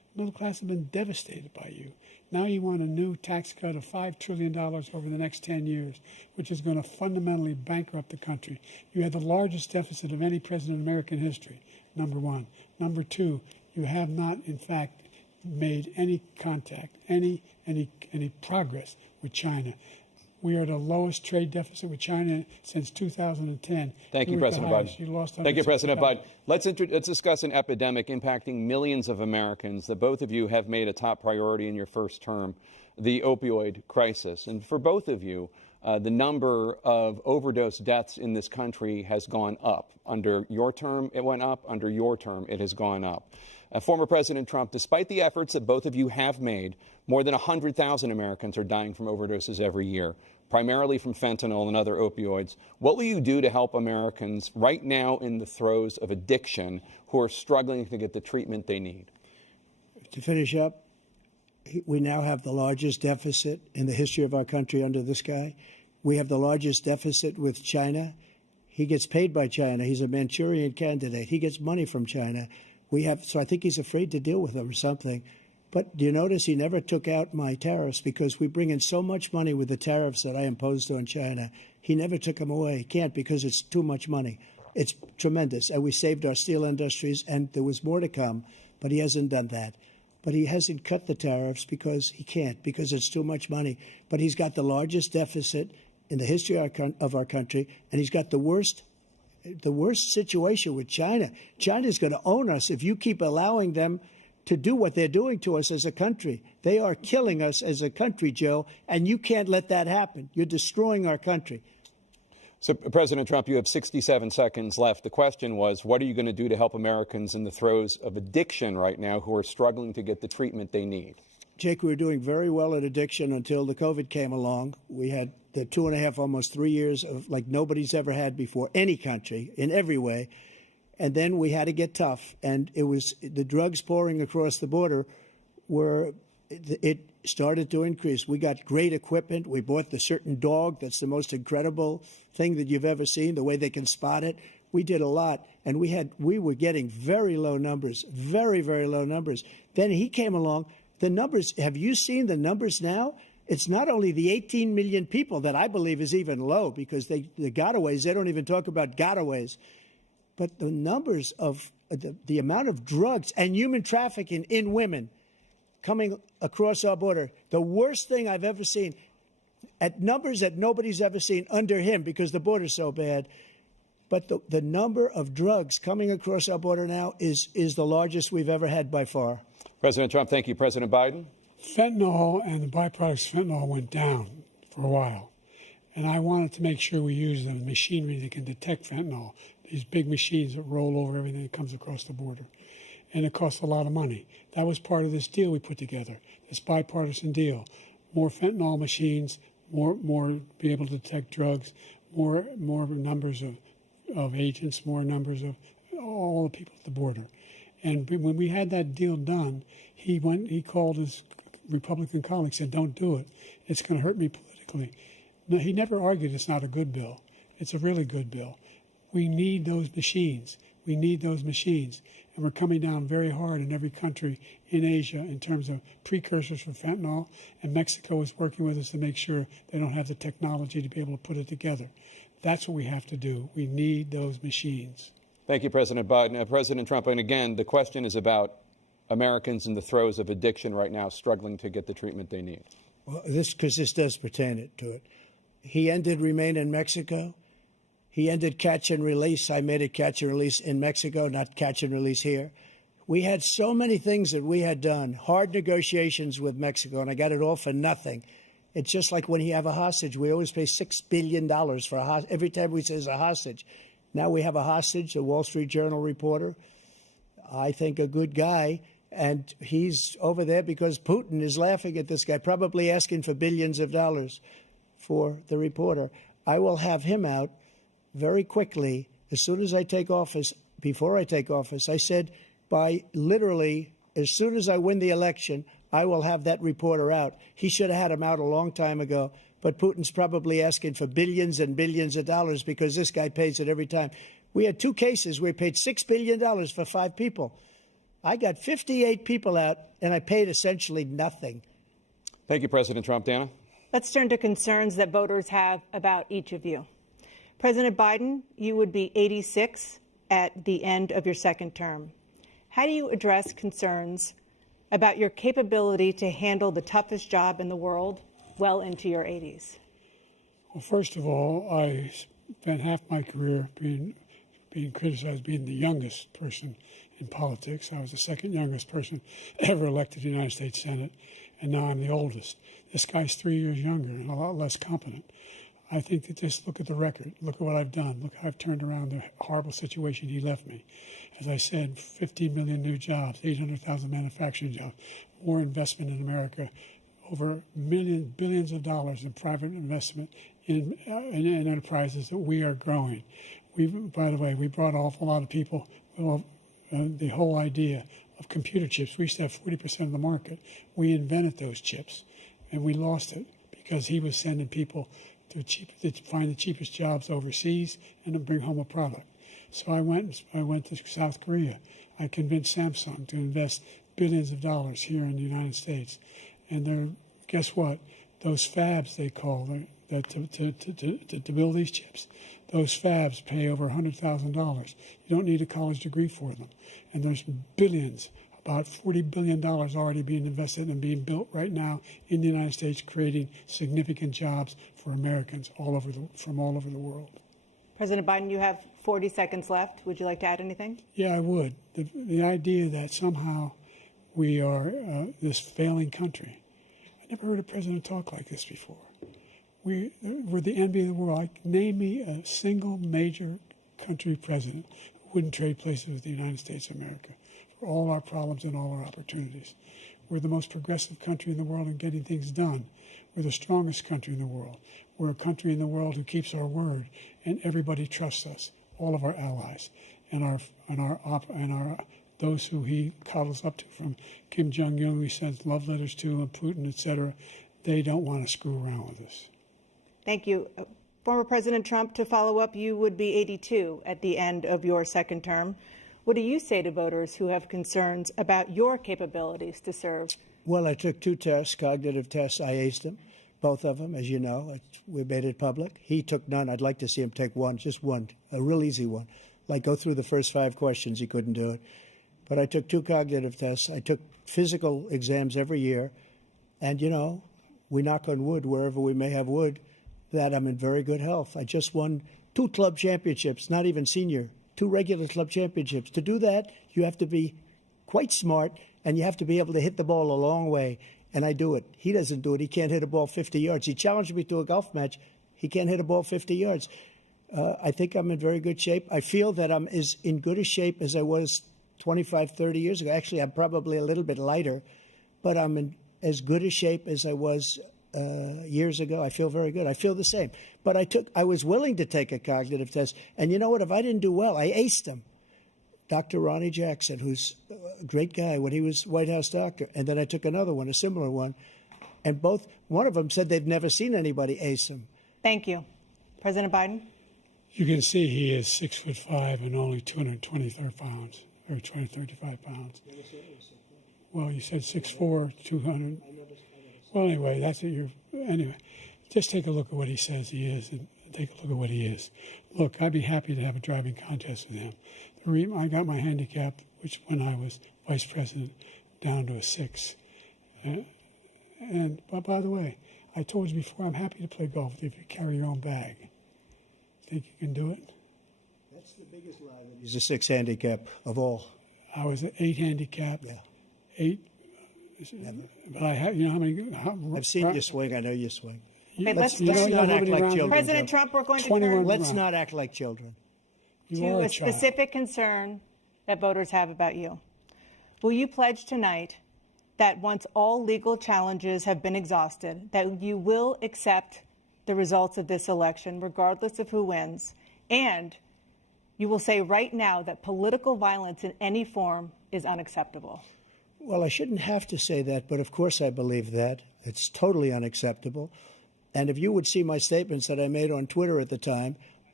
Middle class have been devastated by you. Now you want a new tax cut of $5 trillion over the next 10 years, which is going to fundamentally bankrupt the country. You had the largest deficit of any president in American history, number one. Number two, you have not, in fact, made any contact, any progress with China. We are the lowest trade deficit with China since 2010. Thank you, President Biden. Thank you, President Biden. Let's discuss an epidemic impacting millions of Americans that both of you have made a top priority in your first term, the opioid crisis. And for both of you, the number of overdose deaths in this country has gone up. Under your term, it went up. Under your term, it has gone up. Former President Trump, despite the efforts that both of you have made, more than 100,000 Americans are dying from overdoses every year, primarily from fentanyl and other opioids. What will you do to help Americans right now in the throes of addiction who are struggling to get the treatment they need? To finish up, we now have the largest deficit in the history of our country under this guy. We have the largest deficit with China. He gets paid by China. He's a Manchurian candidate. He gets money from China. So I think he's afraid to deal with them or something. But do you notice he never took out my tariffs because we bring in so much money with the tariffs that I imposed on China. He never took them away. He can't because it's too much money. It's tremendous. And we saved our steel industries, and there was more to come, but he hasn't done that. But he hasn't cut the tariffs because he can't, because it's too much money. But he's got the largest deficit in the history of our country, and he's got the worst situation with China. China's going to own us if you keep allowing them to do what they're doing to us as a country. They are killing us as a country, Joe, and you can't let that happen. You're destroying our country. So, President Trump, you have 67 seconds left. The question was, what are you going to do to help Americans in the throes of addiction right now who are struggling to get the treatment they need? Jake, we were doing very well at addiction until the COVID came along. We had the 2.5, almost 3 years of like nobody's ever had before, any country, in every way. And then we had to get tough. And it was the drugs pouring across the border it started to increase. We got great equipment. We bought the certain dog that's the most incredible thing that you've ever seen, the way they can spot it. We did a lot, and we were getting very low numbers, very, very low numbers. Then he came along. The numbers, have you seen the numbers now? It's not only the 18 million people that I believe is even low because the gotaways, they don't even talk about gotaways. But the numbers of the amount of drugs and human trafficking in women coming across our border, the worst thing I've ever seen, at numbers that nobody's ever seen under him because the border's so bad. But the number of drugs coming across our border now is the largest we've ever had by far. President Trump, thank you. President Biden? Fentanyl and the byproducts of fentanyl went down for a while. And I wanted to make sure we use the machinery that can detect fentanyl, these big machines that roll over everything that comes across the border. And it costs a lot of money. That was part of this deal we put together, this bipartisan deal. More fentanyl machines, more be able to detect drugs, more numbers of agents, more numbers of all the people at the border. And when we had that deal done, he called his Republican colleagues, said, don't do it. It's going to hurt me politically. No, he never argued it's not a good bill. It's a really good bill. We need those machines. We need those machines. And we're coming down very hard in every country in Asia in terms of precursors for fentanyl. And Mexico is working with us to make sure they don't have the technology to be able to put it together. That's what we have to do. We need those machines. Thank you, President Biden. President Trump, and again, the question is about Americans in the throes of addiction right now struggling to get the treatment they need. Well, this does pertain to it. He ended Remain in Mexico. He ended catch and release. I made it catch and release in Mexico, not catch and release here. We had so many things that we had done, hard negotiations with Mexico, and I got it all for nothing. It's just like when you have a hostage. We always pay $6 billion for a hostage. Every time we say it's a hostage. Now we have a hostage, a Wall Street Journal reporter, I think a good guy, and he's over there because Putin is laughing at this guy, probably asking for billions of dollars for the reporter. I will have him out very quickly as soon as I take office. Before I take office, I said by literally as soon as I win the election, I will have that reporter out. He should have had him out a long time ago. But Putin's probably asking for billions and billions of dollars because this guy pays it every time. We had two cases where we paid $6 billion for 5 people. I got 58 people out, and I paid essentially nothing. Thank you, President Trump. Dana? Let's turn to concerns that voters have about each of you. President Biden, you would be 86 at the end of your second term. How do you address concerns about your capability to handle the toughest job in the world well into your 80s? Well, first of all, I spent half my career being criticized being the youngest person in politics. I was the second youngest person ever elected to the United States Senate, and now I'm the oldest. This guy's 3 years younger and a lot less competent. I think that just look at the record. Look at what I've done. Look how I've turned around the horrible situation he left me. As I said, 15 million new jobs, 800,000 manufacturing jobs, more investment in America, over billions of dollars in private investment in enterprises that we are growing. By the way, we brought an awful lot of people. The whole idea of computer chips, we used to have 40% of the market. We invented those chips, and we lost it because he was sending people to find the cheapest jobs overseas and to bring home a product. So I went to South Korea. I convinced Samsung to invest billions of dollars here in the United States. And guess what? Those fabs, they call them, to build these chips, those fabs pay over $100,000. You don't need a college degree for them. And there's billions, about $40 billion already being invested and being built right now in the United States, creating significant jobs for Americans from all over the world. President Biden, you have 40 seconds left. Would you like to add anything? Yeah, I would. The idea that somehow we are this failing country. I never heard a president talk like this before. We're the envy of the world. Name me a single major country president who wouldn't trade places with the United States of America for all our problems and all our opportunities. We're the most progressive country in the world in getting things done. We're the strongest country in the world. We're a country in the world who keeps our word, and everybody trusts us, all of our allies, and those who he coddles up to, from Kim Jong-un, who he sends love letters to, and Putin, etc. They don't want to screw around with us. Thank you. Former President Trump, to follow up, you would be 82 at the end of your second term. What do you say to voters who have concerns about your capabilities to serve? Well, I took 2 tests, cognitive tests. I aced them, both of them, as you know. We made it public. He took none. I'd like to see him take one, just one, a real easy one. Like go through the first 5 questions. He couldn't do it. But I took 2 cognitive tests. I took physical exams every year. And, you know, we knock on wood wherever we may have wood, that I'm in very good health. I just won 2 club championships, not even senior, 2 regular club championships. To do that, you have to be quite smart, and you have to be able to hit the ball a long way. And I do it. He doesn't do it. He can't hit a ball 50 yards. He challenged me to a golf match. He can't hit a ball 50 yards. I think I'm in very good shape. I feel that I'm as in good a shape as I was 25, 30 years ago. Actually, I'm probably a little bit lighter, but I'm in as good a shape as I was years ago. I feel very good. I feel the same. But I was willing to take a cognitive test. And you know what? If I didn't do well, I aced them. Dr. Ronnie Jackson, who's a great guy when he was White House doctor. And then I took another one, a similar one. And one of them said they've never seen anybody ace them. Thank you. President Biden? You can see he is 6'5" and only 223 pounds, or 235 pounds. Well, you said 6'4", 200. Well, anyway, that's what anyway, just take a look at what he says he is, and take a look at what he is. Look, I'd be happy to have a driving contest with him. I got my handicap, which when I was vice president, down to a 6. But by the way, I told you before, I'm happy to play golf if you carry your own bag. Think you can do it? That's the biggest lie. He's a 6 handicap of all. I was an 8 handicap. Yeah. 8. But I have, you know how many? I've seen you swing. I know you swing. Okay, let's not act like children. President Trump, we're going to turn Let's not act like children. to a specific concern that voters have about you. Will you pledge tonight that once all legal challenges have been exhausted, that you will accept the results of this election, regardless of who wins, and you will say right now that political violence in any form is unacceptable? Well, I shouldn't have to say that, but of course I believe that. It's totally unacceptable. And if you would see my statements that I made on Twitter at the time,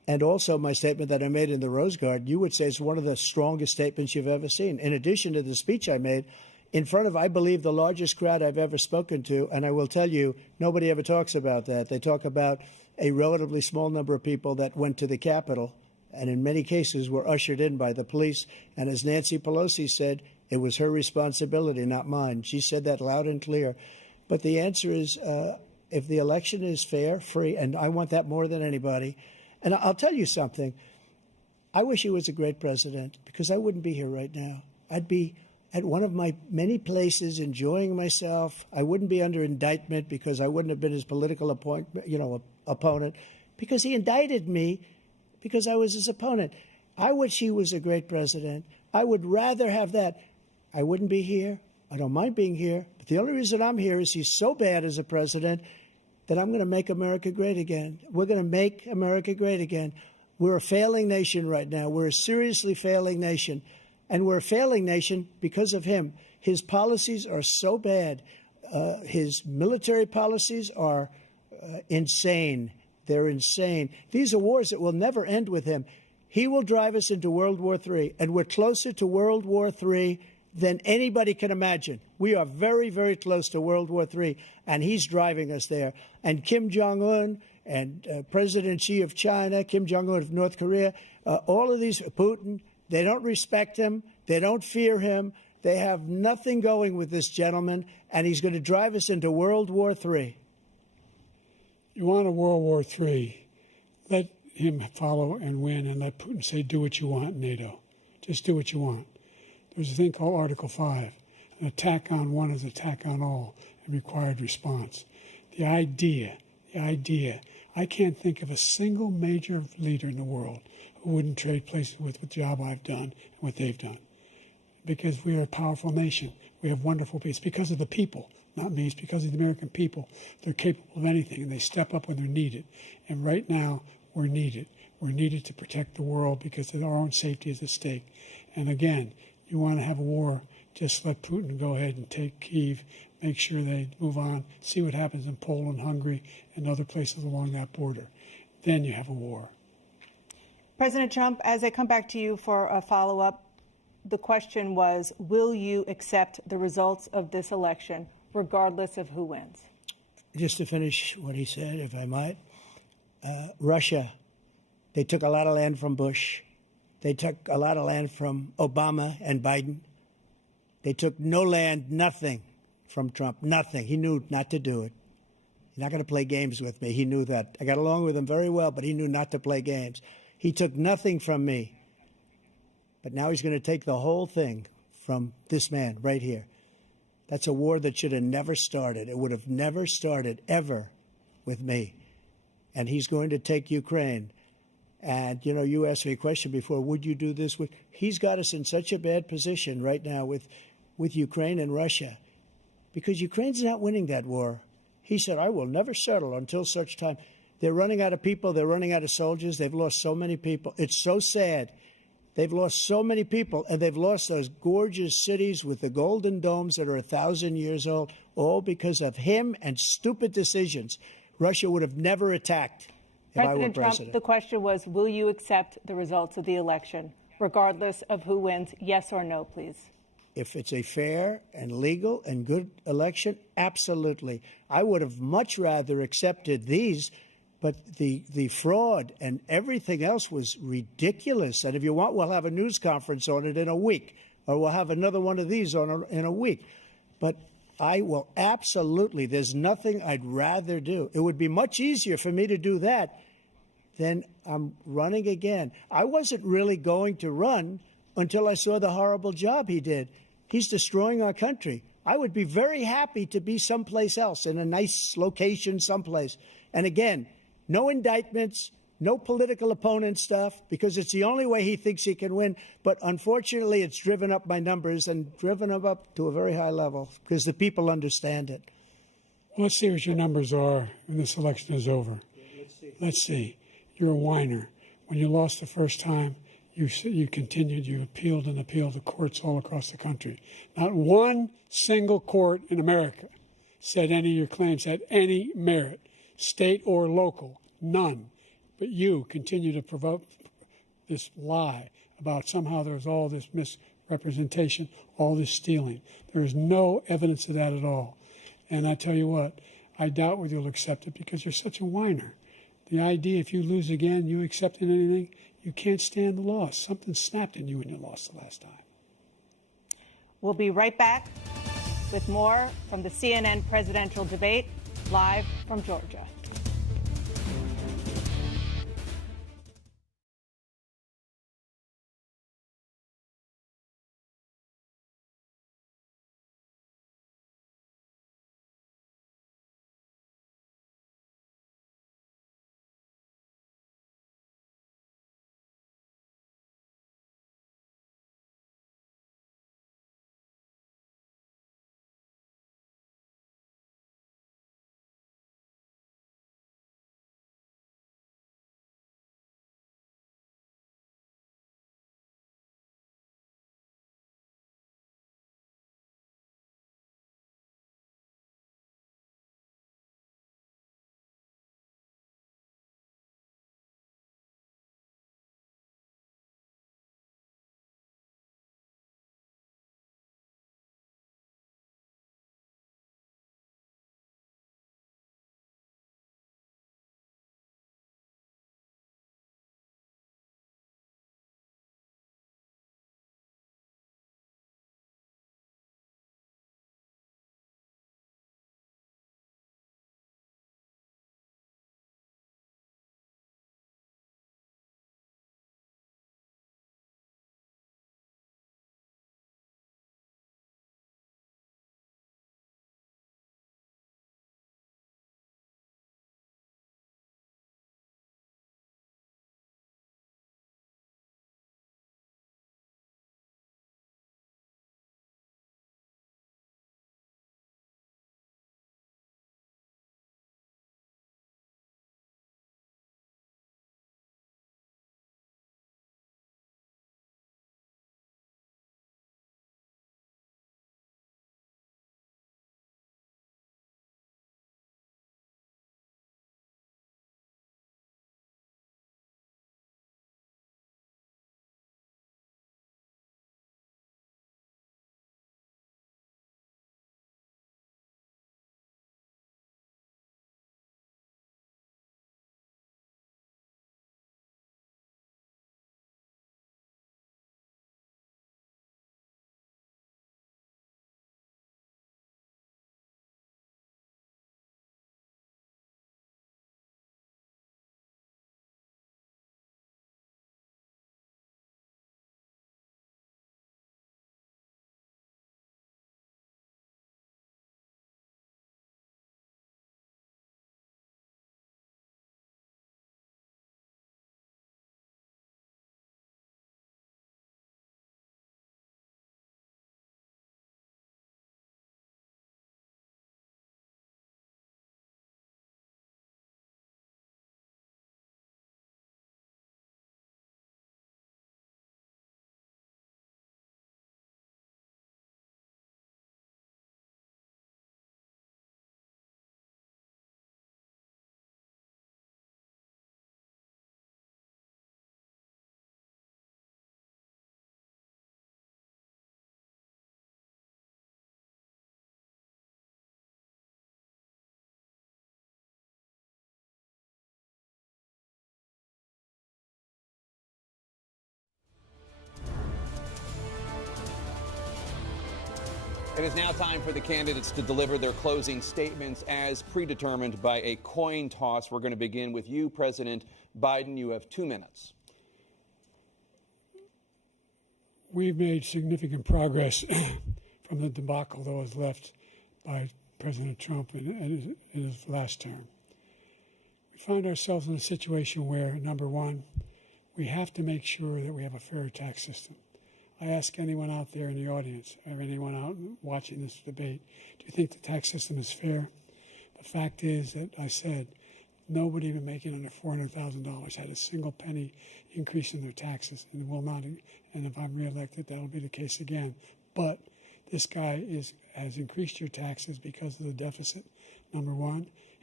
And also my statement that I made in the Rose Garden, you would say is one of the strongest statements you've ever seen. In addition to the speech I made in front of, I believe, the largest crowd I've ever spoken to. And I will tell you, nobody ever talks about that. They talk about a relatively small number of people that went to the Capitol and in many cases were ushered in by the police. And as Nancy Pelosi said, it was her responsibility, not mine. She said that loud and clear. But the answer is, if the election is fair, free, and I want that more than anybody. And I'll tell you something. I wish he was a great president because I wouldn't be here right now. I'd be at one of my many places enjoying myself. I wouldn't be under indictment because I wouldn't have been his political opponent because he indicted me because I was his opponent. I wish he was a great president. I would rather have that. I wouldn't be here. I don't mind being here. But the only reason I'm here is he's so bad as a president that I'm going to make America great again. We're going to make America great again. We're a failing nation right now. We're a seriously failing nation. And we're a failing nation because of him. His policies are so bad. His military policies are insane. They're insane. These are wars that will never end with him. He will drive us into World War III, and we're closer to World War III than anybody can imagine. We are very, very close to World War III, and he's driving us there. And Kim Jong-un and President Xi of China, Kim Jong-un of North Korea, all of these, Putin, they don't respect him. They don't fear him. They have nothing going with this gentleman, and he's going to drive us into World War III. You want a World War III, let him follow and win, and let Putin say, do what you want, NATO. Just do what you want. There's a thing called Article 5. An attack on one is an attack on all, and required response. The idea, I can't think of a single major leader in the world who wouldn't trade places with the job I've done and what they've done. Because we are a powerful nation. We have wonderful people. It's because of the people, not me. It's because of the American people. They're capable of anything, and they step up when they're needed. And right now, we're needed. We're needed to protect the world because our own safety is at stake. And again, you want to have a war, just let Putin go ahead and take Kyiv, make sure they move on, see what happens in Poland, Hungary, and other places along that border. Then you have a war. President Trump, as I come back to you for a follow-up, the question was, will you accept the results of this election, regardless of who wins? Just to finish what he said, if I might, Russia, they took a lot of land from Bush. They took a lot of land from Obama and Biden. They took no land, nothing from Trump, nothing. He knew not to do it. He's not going to play games with me. He knew that. I got along with him very well, but he knew not to play games. He took nothing from me. But now he's going to take the whole thing from this man right here. That's a war that should have never started. It would have never started ever with me. And he's going to take Ukraine. And, you know, you asked me a question before, would you do this? He's got us in such a bad position right now with Ukraine and Russia because Ukraine's not winning that war. He said, I will never settle until such time. They're running out of people. They're running out of soldiers. They've lost so many people. It's so sad. They've lost so many people, and they've lost those gorgeous cities with the golden domes that are 1,000 years old, all because of him and stupid decisions. Russia would have never attacked if I were president. President Trump, the question was, will you accept the results of the election, regardless of who wins? Yes or no, please. If it's a fair and legal and good election, absolutely. I would have much rather accepted these, but the fraud and everything else was ridiculous. And if you want, we'll have a news conference on it in a week, or we'll have another one of these in a week. But I will absolutely, there's nothing I'd rather do. It would be much easier for me to do that than I'm running again. I wasn't really going to run until I saw the horrible job he did. He's destroying our country. I would be very happy to be someplace else, in a nice location someplace. And again, no indictments, no political opponent stuff, because it's the only way he thinks he can win. But unfortunately, it's driven up my numbers and driven them up to a very high level because the people understand it. Well, let's see what your numbers are when this election is over. Let's see. You're a whiner. When you lost the first time, you continued, you appealed and appealed to courts all across the country. Not one single court in America said any of your claims had any merit, state or local, none. But you continue to provoke this lie about somehow there's all this misrepresentation, all this stealing. There is no evidence of that at all. And I tell you what, I doubt whether you'll accept it because you're such a whiner. The idea if you lose again, you accepting anything, you can't stand the loss. Something snapped in you when you lost the last time. We'll be right back with more from the CNN presidential debate, live from Georgia. It is now time for the candidates to deliver their closing statements as predetermined by a coin toss. We're going to begin with you, President Biden. You have 2 minutes. We've made significant progress from the debacle that was left by President Trump in his last term. We find ourselves in a situation where, number one, we have to make sure that we have a fair tax system. I ask anyone out there in the audience, or anyone out watching this debate, do you think the tax system is fair? The fact is that I said nobody even making under $400,000 had a single penny increase in their taxes, and will not. And if I'm reelected, that'll be the case again. But this guy has increased your taxes because of the deficit. Number one,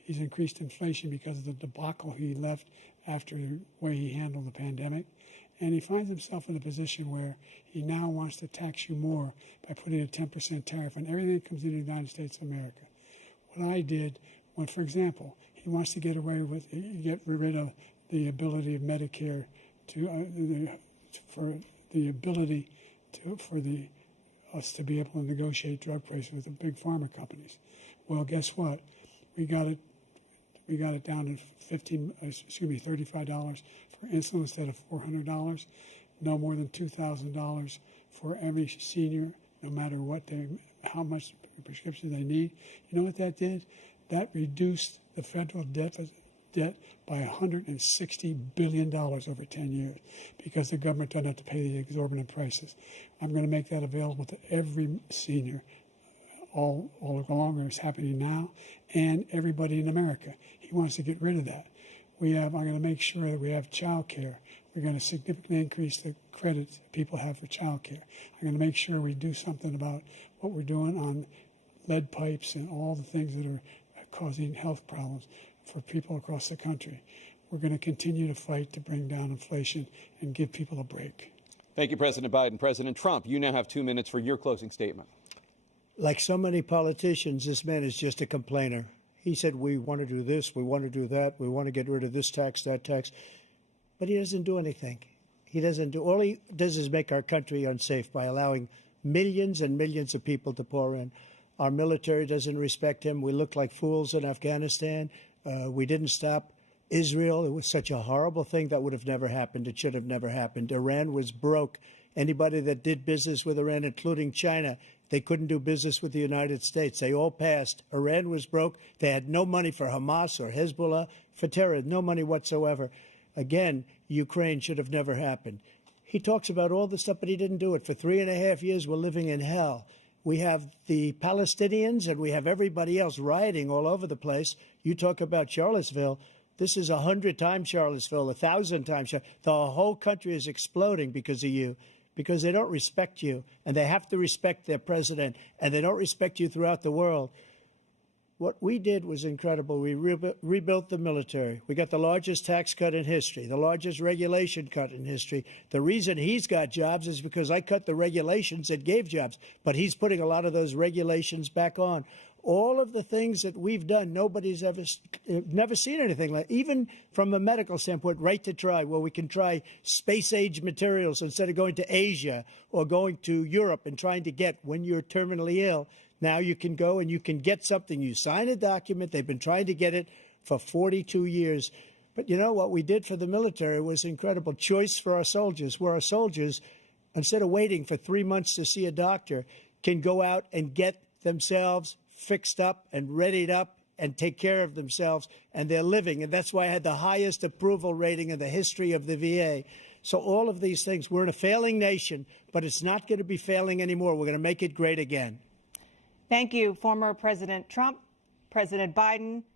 He's increased inflation because of the debacle he left after the way he handled the pandemic. And he finds himself in a position where he now wants to tax you more by putting a 10% tariff on everything that comes into the United States of America. What I did, when, for example, he wants to get rid of the ability of Medicare us to be able to negotiate drug prices with the big pharma companies. Well, guess what? We got it down to $35 for insulin instead of $400. No more than $2,000 for every senior, no matter how much prescription they need. You know what that did? That reduced the federal debt by $160 billion over 10 years because the government doesn't have to pay the exorbitant prices. I'm going to make that available to every senior all along, it's happening now, and everybody in America. He wants to get rid of that. I'm going to make sure that we have child care. We're going to significantly increase the credits people have for child care. I'm going to make sure we do something about what we're doing on lead pipes and all the things that are causing health problems for people across the country. We're going to continue to fight to bring down inflation and give people a break. Thank you, President Biden. President Trump, you now have 2 minutes for your closing statement. Like so many politicians, this man is just a complainer. He said, we want to do this, we want to do that, we want to get rid of this tax, that tax. But he doesn't do anything. All he does is make our country unsafe by allowing millions and millions of people to pour in. Our military doesn't respect him. We look like fools in Afghanistan. We didn't stop Israel. It was such a horrible thing that would have never happened. It should have never happened. Iran was broke. Anybody that did business with Iran, including China, they couldn't do business with the United States. They all passed. Iran was broke. They had no money for Hamas or Hezbollah, for terror, no money whatsoever. Again, Ukraine should have never happened. He talks about all this stuff, but he didn't do it. For 3.5 years, we're living in hell. We have the Palestinians and we have everybody else rioting all over the place. You talk about Charlottesville. This is 100 times Charlottesville, 1,000 times. The whole country is exploding because of you, because they don't respect you, and they have to respect their president, and they don't respect you throughout the world. What we did was incredible. We rebuilt the military. We got the largest tax cut in history, the largest regulation cut in history. The reason he's got jobs is because I cut the regulations that gave jobs, but he's putting a lot of those regulations back on. All of the things that we've done, nobody's never seen anything like. Even from a medical standpoint, right to try, where we can try space-age materials instead of going to Asia or going to Europe and trying to get when you're terminally ill. Now you can go and you can get something. You sign a document. They've been trying to get it for 42 years. But you know what we did for the military was incredible. Choice for our soldiers, where our soldiers, instead of waiting for 3 months to see a doctor, can go out and get themselves fixed up and readied up and take care of themselves, and they're living. And that's why I had the highest approval rating in the history of the VA. So all of these things, we're in a failing nation, but it's not going to be failing anymore. We're going to make it great again. Thank you, former President Trump, President Biden.